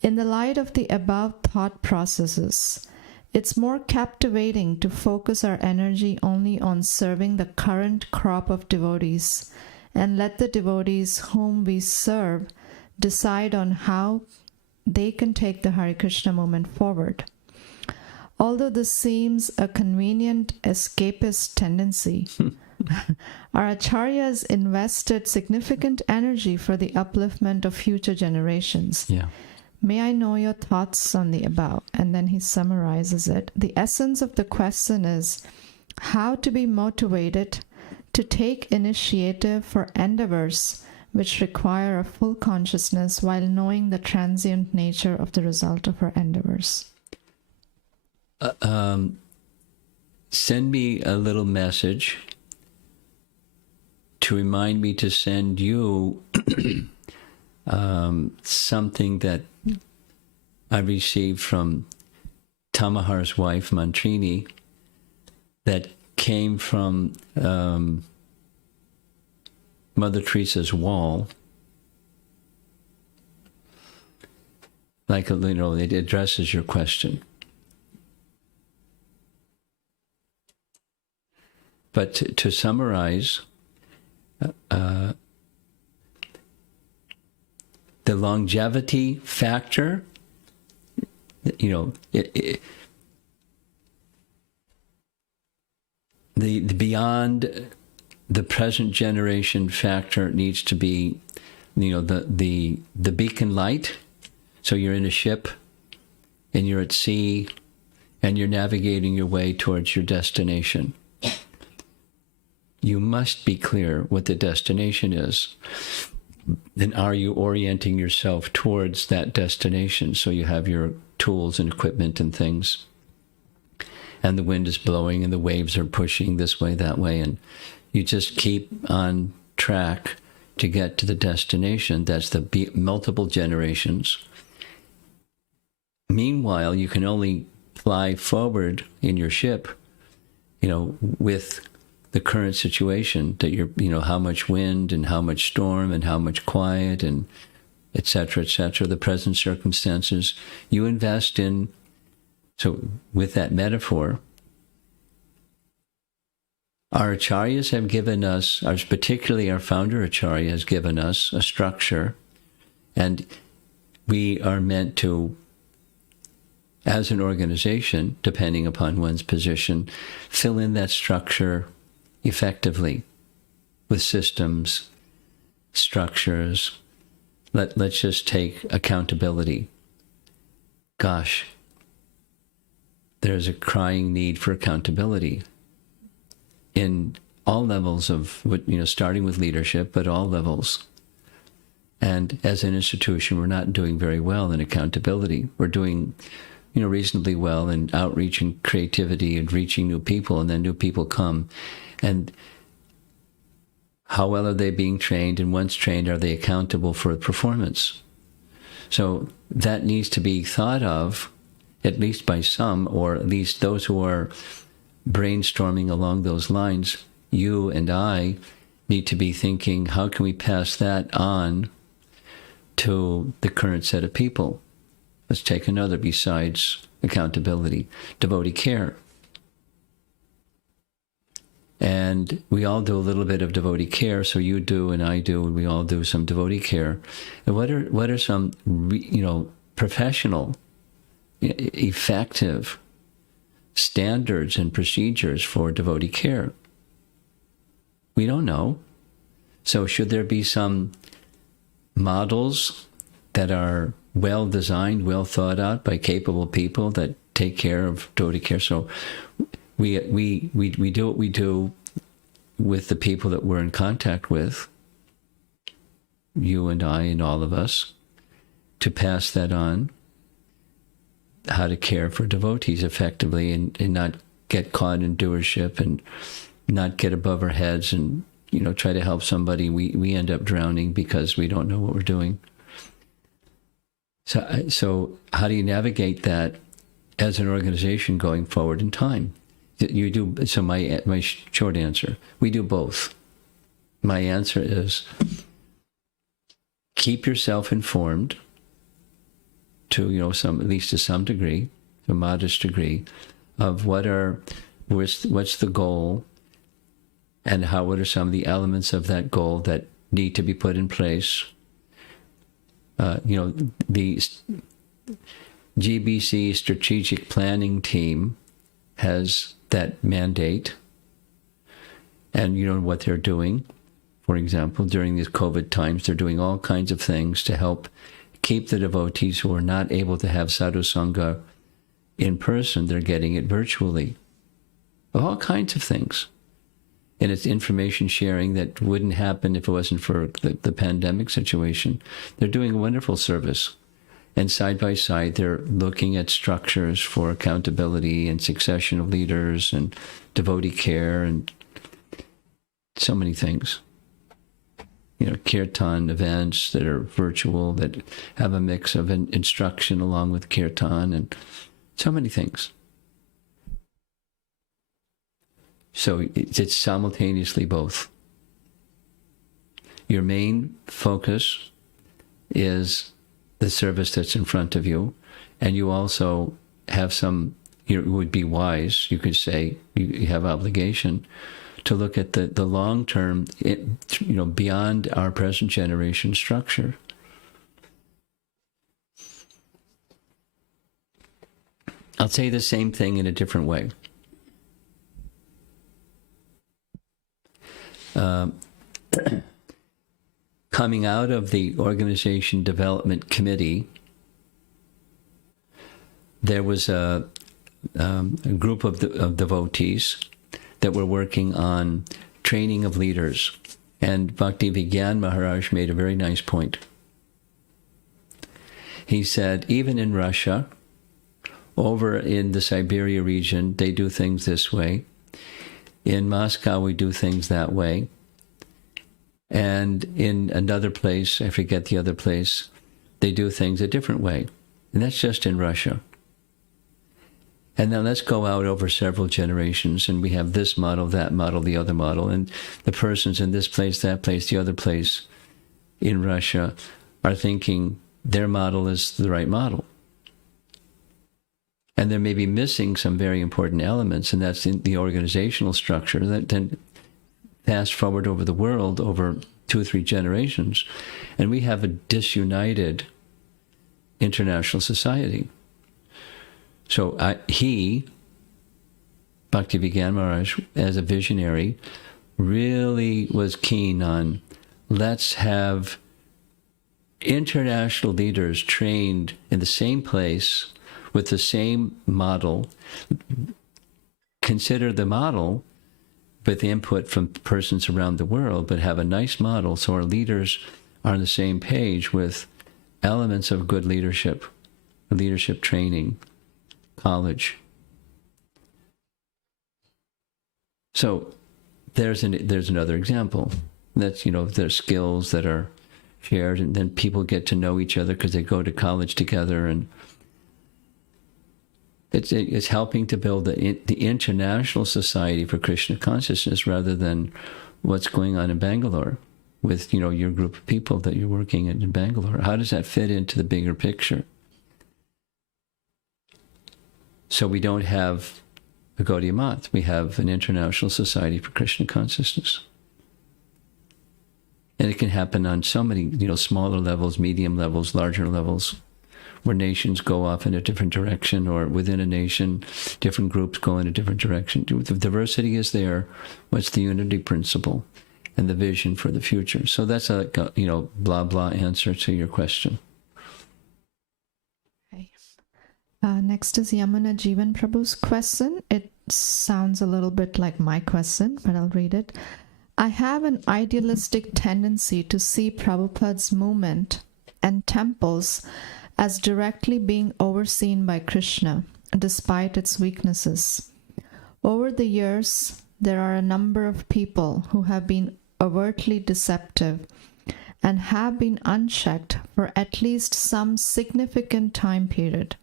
In the light of the above thought processes, it's more captivating to focus our energy only on serving the current crop of devotees and let the devotees whom we serve decide on how they can take the Hare Krishna movement forward. Although this seems a convenient escapist tendency, our acharyas invested significant energy for the upliftment of future generations. Yeah. May I know your thoughts on the above? And then he summarizes it. The essence of the question is how to be motivated to take initiative for endeavors which require a full consciousness while knowing the transient nature of the result of our endeavors. Send me a little message to remind me to send you something that I received from Tamahar's wife, Mantrini, that came from Mother Teresa's wall. Like, it addresses your question. But to summarize, the longevity factor, the beyond the present generation factor needs to be, the beacon light. So you're in a ship and you're at sea and you're navigating your way towards your destination. You must be clear what the destination is. Then are you orienting yourself towards that destination? So you have your tools and equipment and things. And the wind is blowing and the waves are pushing this way, that way. And you just keep on track to get to the destination. That's the multiple generations. Meanwhile, you can only fly forward in your ship, with the current situation that you're, how much wind and how much storm and how much quiet and et cetera, the present circumstances. You invest in So with that metaphor, our Acharyas have given us, particularly our founder Acharya has given us a structure, and we are meant to, as an organization, depending upon one's position, fill in that structure effectively with systems, structures. Let's just take accountability. Gosh, there's a crying need for accountability in all levels of, starting with leadership, but all levels. And as an institution, we're not doing very well in accountability. We're doing, reasonably well in outreach and creativity and reaching new people, and then new people come. And how well are they being trained? And once trained, are they accountable for performance? So that needs to be thought of, at least by some, or at least those who are brainstorming along those lines. You and I need to be thinking, how can we pass that on to the current set of people? Let's take another besides accountability, devotee care. And we all do a little bit of devotee care, so you do and I do, and we all do some devotee care. And what are some, professional, effective standards and procedures for devotee care? We don't know. So should there be some models that are well designed, well thought out by capable people that take care of devotee care? So we do what we do with the people that we're in contact with, you and I and all of us, to pass that on, how to care for devotees effectively and not get caught in doership and not get above our heads and, try to help somebody. We end up drowning because we don't know what we're doing. So how do you navigate that as an organization going forward in time? You do. So my short answer, we do both. My answer is keep yourself informed to, at least to some degree, to a modest degree, of what's the goal, and what are some of the elements of that goal that need to be put in place. The GBC strategic planning team has that mandate, and what they're doing. For example, during these COVID times, they're doing all kinds of things to help keep the devotees who are not able to have sadhu sangha in person. They're getting it virtually. All kinds of things. And it's information sharing that wouldn't happen if it wasn't for the pandemic situation. They're doing a wonderful service. And side by side, they're looking at structures for accountability and succession of leaders and devotee care and so many things. Kirtan events that are virtual, that have a mix of instruction along with kirtan, and so many things. So it's simultaneously both. Your main focus is the service that's in front of you, and you also have it would be wise, you could say, you have obligation to look at the long-term, beyond our present generation structure. I'll say the same thing in a different way. Coming out of the Organization Development Committee, there was a group of devotees that were working on training of leaders. And Bhakti Vigyan Maharaj made a very nice point. He said, even in Russia, over in the Siberia region, they do things this way. In Moscow, we do things that way. And in another place, I forget the other place, they do things a different way. And that's just in Russia. And then let's go out over several generations, and we have this model, that model, the other model, and the persons in this place, that place, the other place in Russia are thinking their model is the right model. And there may be missing some very important elements, and that's in the organizational structure. That then fast forward over the world over 2 or 3 generations, and we have a disunited international society. So Bhaktivedanta Maharaj, as a visionary, really was keen on, let's have international leaders trained in the same place with the same model. Consider the model with input from persons around the world, but have a nice model so our leaders are on the same page with elements of good leadership training, college. So there's another example. That's, there's skills that are shared, and then people get to know each other because they go to college together, and it's helping to build the international society for Krishna consciousness rather than what's going on in Bangalore with, your group of people that you're working in Bangalore. How does that fit into the bigger picture? So we don't have a Gaudiya Math. We have an international society for Krishna consciousness. And it can happen on so many, smaller levels, medium levels, larger levels, where nations go off in a different direction, or within a nation, different groups go in a different direction. The diversity is there. What's the unity principle and the vision for the future? So that's a, blah, blah answer to your question. Okay. Next is Yamuna Jeevan Prabhu's question. It sounds a little bit like my question, but I'll read it. I have an idealistic tendency to see Prabhupada's movement and temples as directly being overseen by Krishna, despite its weaknesses. Over the years, there are a number of people who have been overtly deceptive and have been unchecked for at least some significant time period.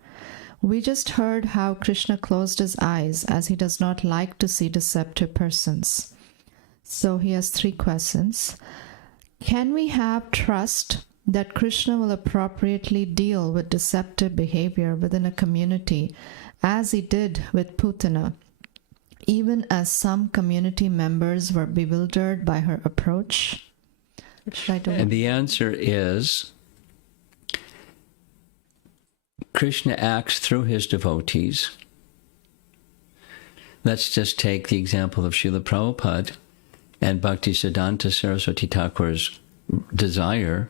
We just heard how Krishna closed his eyes as he does not like to see deceptive persons. So he has 3 questions. Can we have trust that Krishna will appropriately deal with deceptive behavior within a community, as he did with Putana, even as some community members were bewildered by her approach? And the answer is, Krishna acts through his devotees. Let's just take the example of Srila Prabhupada and Bhaktisiddhanta Saraswati Thakur's desire,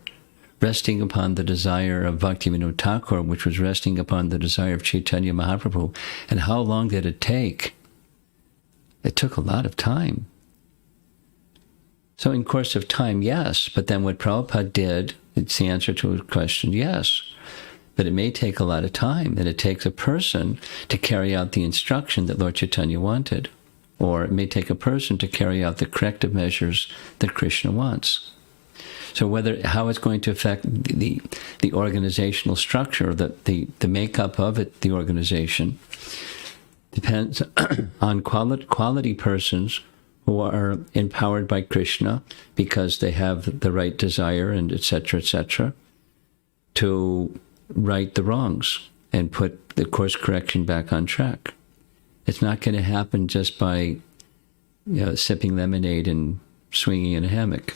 resting upon the desire of Bhaktivinoda Thakur, which was resting upon the desire of Chaitanya Mahaprabhu. And how long did it take? It took a lot of time. So in course of time, yes. But then what Prabhupada did, it's the answer to a question, yes. But it may take a lot of time, and it takes a person to carry out the instruction that Lord Chaitanya wanted. Or it may take a person to carry out the corrective measures that Krishna wants. So how it's going to affect the organizational structure, the makeup of it, the organization, depends on quality persons who are empowered by Krishna because they have the right desire and etc., to right the wrongs and put the course correction back on track. It's not going to happen just by sipping lemonade and swinging in a hammock.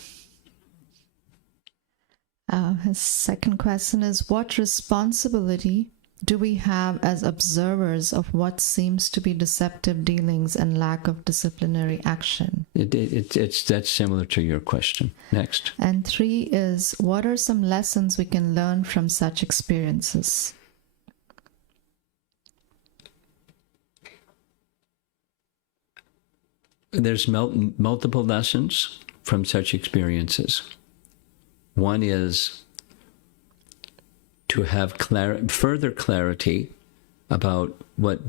His second question is, what responsibility do we have as observers of what seems to be deceptive dealings and lack of disciplinary action? That's similar to your question. Next. And 3 is, what are some lessons we can learn from such experiences? There's multiple lessons from such experiences. One is to have further clarity about what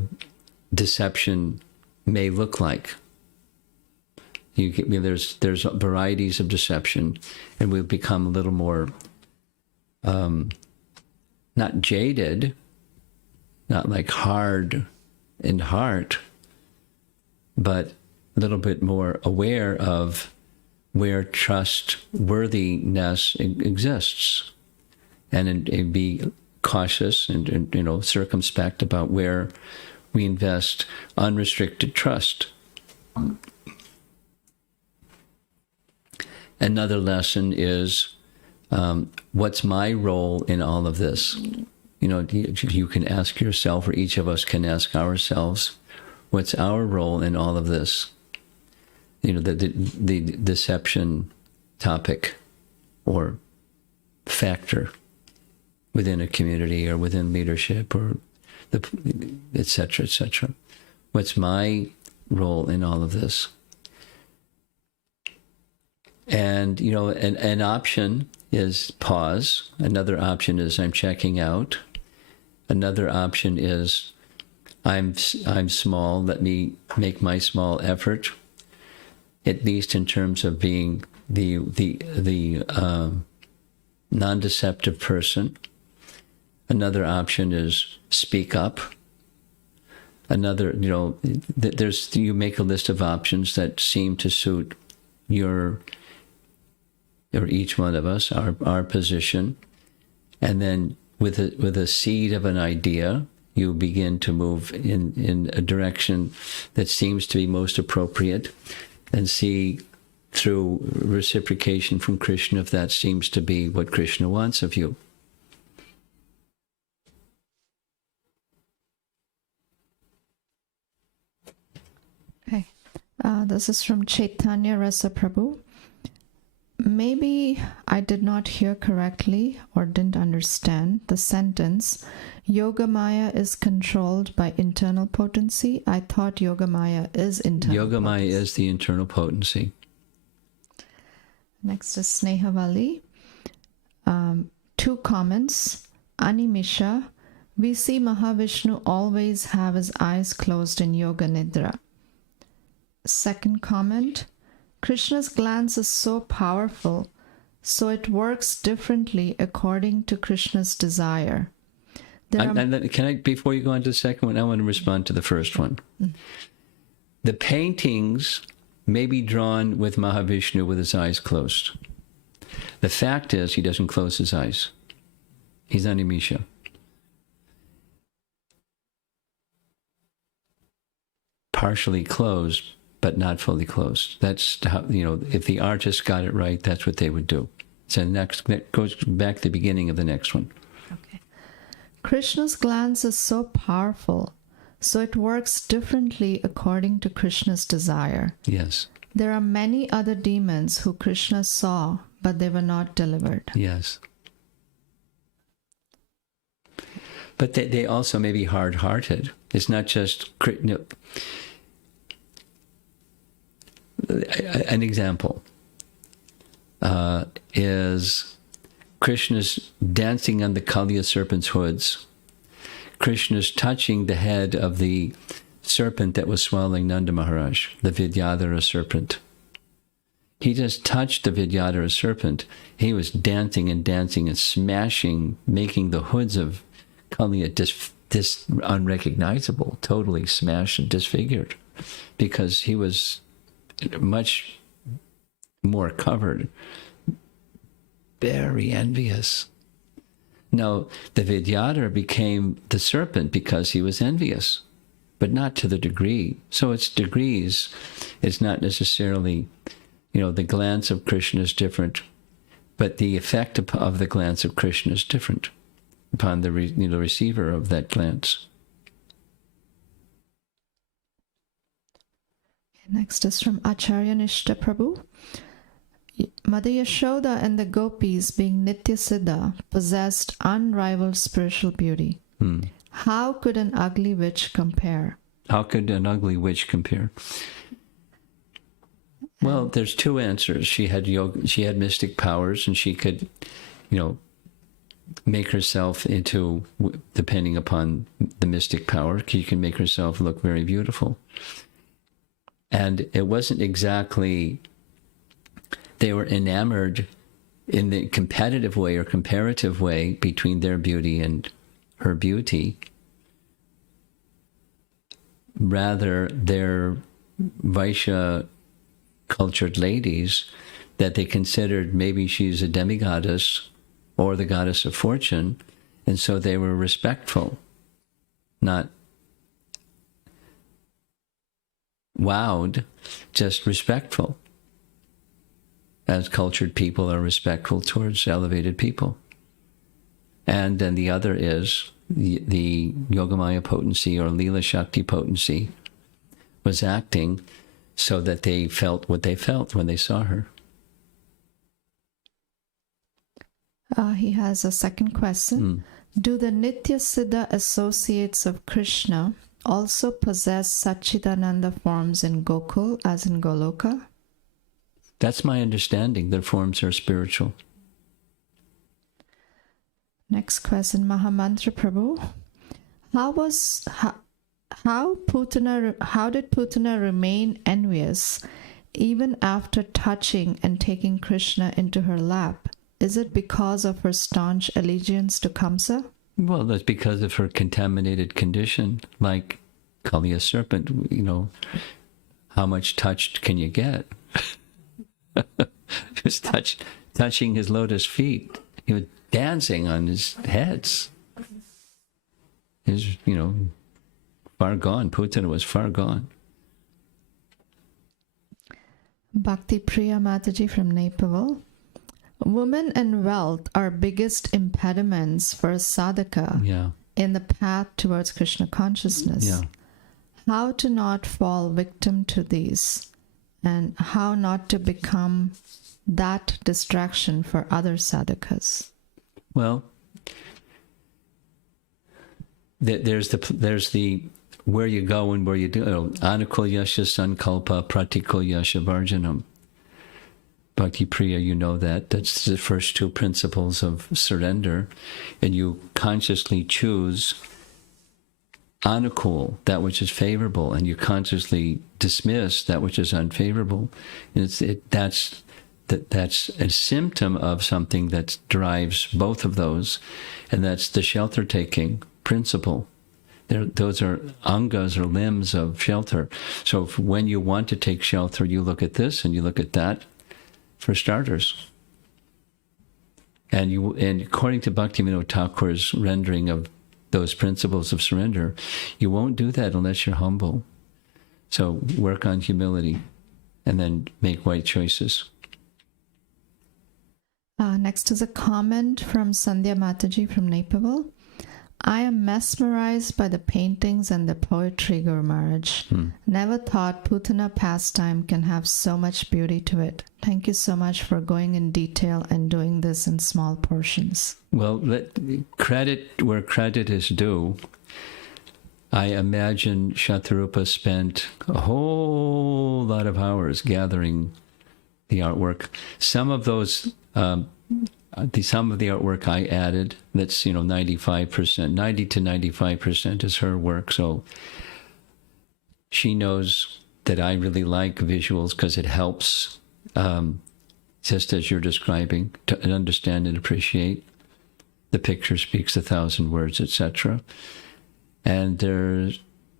deception may look like. There's varieties of deception, and we've become a little more not jaded, not like hard in heart, but a little bit more aware of where trustworthiness exists, and be cautious and circumspect about where we invest unrestricted trust. Another lesson is, what's my role in all of this? You can ask yourself, or each of us can ask ourselves, what's our role in all of this? The deception topic or factor within a community or within leadership or et cetera, et cetera. What's my role in all of this? And, an option is pause. Another option is I'm checking out. Another option is I'm small. Let me make my small effort, at least in terms of being the non-deceptive person. Another option is speak up. Another, you make a list of options that seem to suit or each one of us, our position, and then with a seed of an idea, you begin to move in a direction that seems to be most appropriate, and see through reciprocation from Krishna if that seems to be what Krishna wants of you. Okay, this is from Chaitanya Rasa Prabhu. Maybe I did not hear correctly or didn't understand the sentence, Yogamaya is controlled by internal potency. I thought Yogamaya is internal Yogamaya potency. is the internal potency. Next is Snehavali. 2 comments. Animisha, we see Mahavishnu always have his eyes closed in Yoga Nidra. Second comment. Krishna's glance is so powerful, so it works differently according to Krishna's desire. Can I, before you go on to the second one, I want to respond to the first one. The paintings may be drawn with Mahavishnu with his eyes closed. The fact is, he doesn't close his eyes. He's animisha. Partially closed, but not fully closed. That's how, if the artist got it right, that's what they would do. So that goes back to the beginning of the next one. Okay. Krishna's glance is so powerful, so it works differently according to Krishna's desire. Yes. There are many other demons who Krishna saw, but they were not delivered. Yes. But they also may be hard-hearted. It's not just... An example is Krishna's dancing on the Kaliya serpent's hoods. Krishna's touching the head of the serpent that was swallowing Nanda Maharaj, the Vidyadhara serpent. He just touched the Vidyadhara serpent. He was dancing and smashing, making the hoods of Kaliya unrecognizable, totally smashed and disfigured, because he was much more covered, very envious. Now, the Vidyadhara became the serpent because he was envious, but not to the degree. So it's degrees. It's not necessarily, the glance of Krishna is different, but the effect of the glance of Krishna is different upon the receiver of that glance. Next is from Acharya Nishta Prabhu. Mother Yashoda and the gopis, being Nitya Siddha, possessed unrivaled spiritual beauty. How could an ugly witch compare? How could an ugly witch compare? Well, there's 2 answers. She had mystic powers, and she could, make herself into, depending upon the mystic power, she can make herself look very beautiful. And it wasn't exactly, they were enamored in the competitive way or comparative way between their beauty and her beauty. Rather, they're Vaishya cultured ladies that they considered maybe she's a demigoddess or the goddess of fortune, And so they were respectful, not wowed, just respectful, as cultured people are respectful towards elevated people. And then the other is the Yogamaya potency or Lila Shakti potency was acting so that they felt what they felt when they saw her. He has a second question. Do the Nitya Siddha associates of Krishna also possess Satchidananda forms in Gokul as in Goloka? That's my understanding. Their forms are spiritual. Next question, Mahamantra Prabhu. How did Putana remain envious even after touching and taking Krishna into her lap? Is it because of her staunch allegiance to Kamsa? Well, that's because of her contaminated condition, like Kaliya serpent. You know, how much touched can you get? He was touching his lotus feet. He was dancing on his heads. He was, far gone. Putana was far gone. Bhakti Priya Mataji from Naperville. Women and wealth are biggest impediments for a sadhaka in the path towards Krishna consciousness. Yeah. How to not fall victim to these, and how not to become that distraction for other sadhakas? Well, there's the where you go and where you do. Anukul yasha sankalpa pratikul yasha varjanam. Bhakti Priya, you know that. That's the first two principles of surrender. And you consciously choose anukul, that which is favorable, and you consciously dismiss that which is unfavorable. And that's a symptom of something that drives both of those, and that's the shelter-taking principle. Those are angas or limbs of shelter. So when you want to take shelter, you look at this and you look at that, for starters. And according to Bhaktivinoda Thakur's rendering of those principles of surrender, you won't do that unless you're humble. So work on humility and then make right choices. Next is a comment from Sandhya Mataji from Naperville. I am mesmerized by the paintings and the poetry, Guru Maharaj. Never thought Putana pastime can have so much beauty to it. Thank you so much for going in detail and doing this in small portions. Well, credit where credit is due. I imagine Shatarupa spent a whole lot of hours gathering the artwork. Some of those... some of the artwork I added, that's 95%, 90 to 95% is her work. So she knows that I really like visuals because it helps, just as you're describing, to understand and appreciate. The picture speaks 1,000 words, etc. And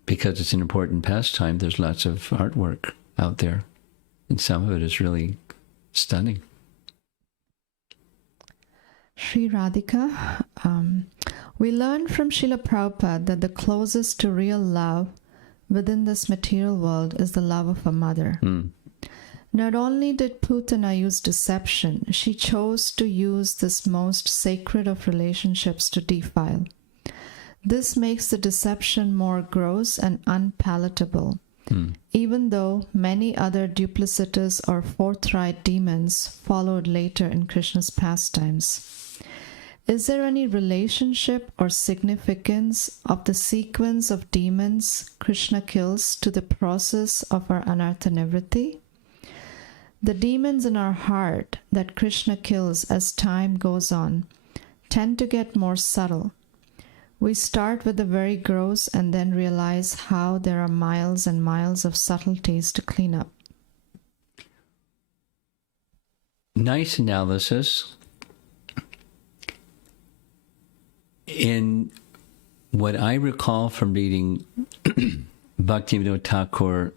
because it's an important pastime, there's lots of artwork out there, and some of it is really stunning. Sri Radhika, we learned from Srila Prabhupada that the closest to real love within this material world is the love of a mother. Not only did Putana use deception, she chose to use this most sacred of relationships to defile. This makes the deception more gross and unpalatable, even though many other duplicitous or forthright demons followed later in Krishna's pastimes. Is there any relationship or significance of the sequence of demons Krishna kills to the process of our anartha nivritti? The demons in our heart that Krishna kills as time goes on tend to get more subtle. We start with the very gross and then realize how there are miles and miles of subtleties to clean up. Nice analysis. In what I recall from reading Bhaktivinoda Thakur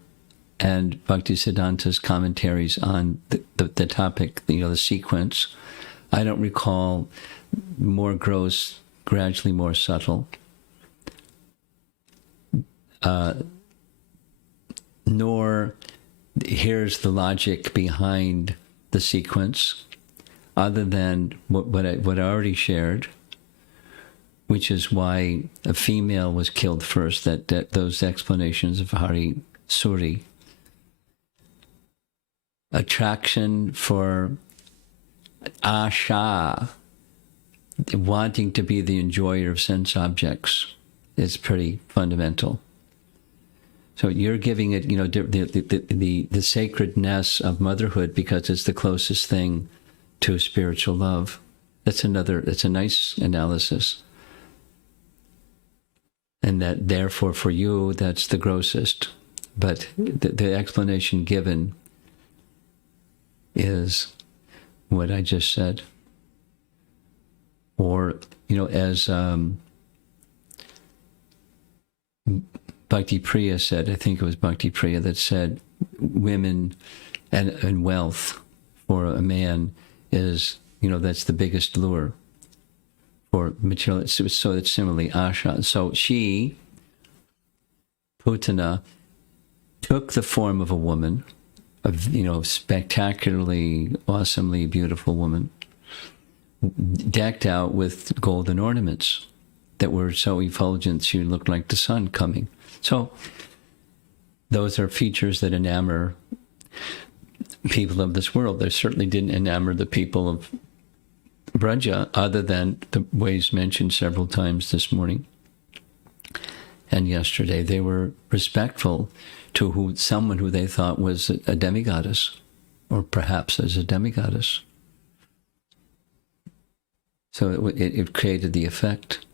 and Bhaktisiddhanta's commentaries on the topic, the sequence, I don't recall more gross gradually more subtle. Nor here's the logic behind the sequence, other than what I already shared, which is why a female was killed first, that those explanations of Hari Suri. Attraction for asha, wanting to be the enjoyer of sense objects, is pretty fundamental. So you're giving it, the sacredness of motherhood because it's the closest thing to spiritual love. It's a nice analysis. And that therefore for you, that's the grossest. But the explanation given is what I just said. Or, as Bhakti Priya said, I think it was Bhakti Priya that said, women and wealth for a man is, that's the biggest lure for material. So it's similarly asha. So she, Putana, took the form of a woman, spectacularly, awesomely beautiful woman, decked out with golden ornaments that were so effulgent she looked like the sun coming. So those are features that enamor people of this world. They certainly didn't enamor the people of Braja, other than the ways mentioned several times this morning and yesterday. They were respectful to someone who they thought was a demigoddess, or perhaps as a demigoddess. So it created the effect.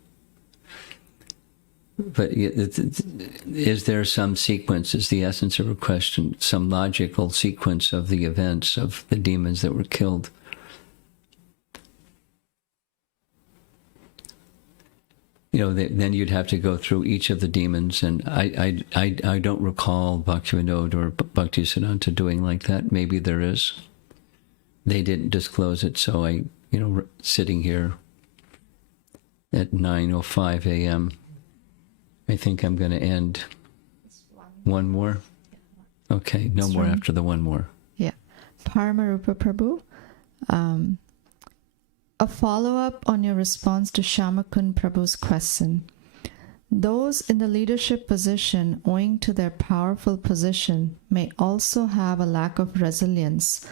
But is there some sequence, is the essence of a question, some logical sequence of the events of the demons that were killed? Then you'd have to go through each of the demons, and I don't recall Bhaktivinoda or Bhaktisiddhanta doing like that. Maybe there is. They didn't disclose it, so I, sitting here at 9:05 a.m., I think I'm going to end. One more? Okay, no more after the one more. Yeah. Paramarupa Prabhu, a follow-up on your response to Shamakun Prabhu's question. Those in the leadership position, owing to their powerful position, may also have a lack of resilience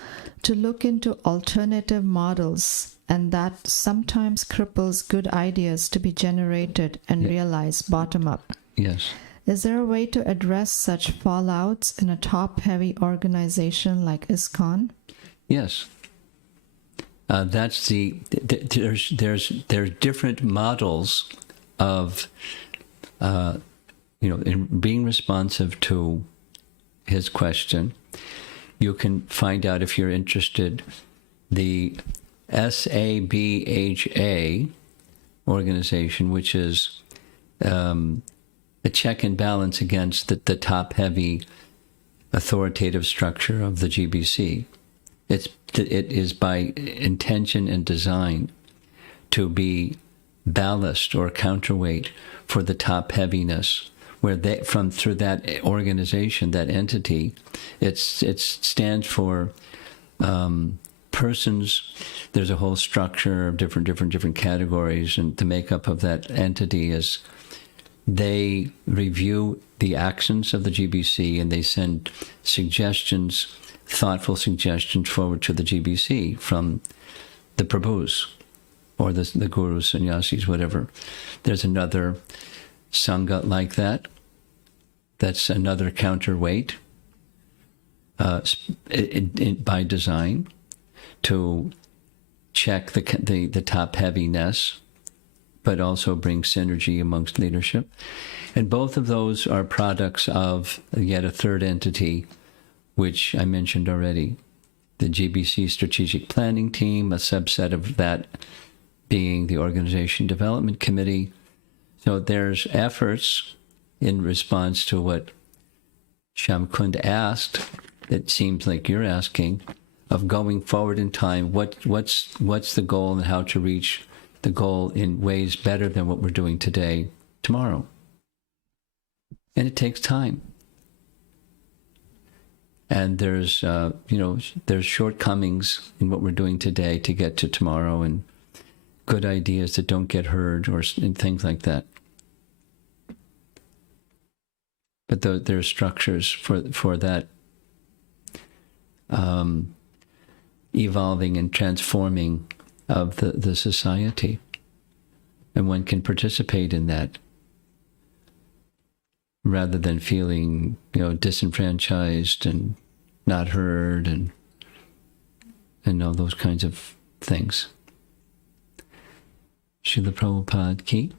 to look into alternative models, and that sometimes cripples good ideas to be generated and realized bottom up. Yes. Is there a way to address such fallouts in a top-heavy organization like ISKCON? Yes. That's there's different models of, in being responsive to his question. You can find out, if you're interested, the SABHA organization, which is a check and balance against the top-heavy authoritative structure of the GBC. It is by intention and design to be ballast or counterweight for the top heaviness, where through that organization, that entity, it stands for persons. There's a whole structure of different categories, and the makeup of that entity is they review the actions of the GBC and they send suggestions, thoughtful suggestions forward to the GBC from the Prabhus or the gurus, sannyasis, whatever. There's another sangha like that. That's another counterweight by design to check the top heaviness, but also bring synergy amongst leadership. And both of those are products of yet a third entity, which I mentioned already, the GBC Strategic Planning Team, a subset of that being the Organization Development Committee. So there's efforts in response to what Shamkund asked, it seems like you're asking, of going forward in time, what's the goal and how to reach the goal in ways better than what we're doing today, tomorrow. And it takes time. And there's, there's shortcomings in what we're doing today to get to tomorrow, and good ideas that don't get heard, and things like that. But there are structures for that evolving and transforming of the society, and one can participate in that rather than feeling disenfranchised and not heard and all those kinds of things. Srila Prabhupada ki.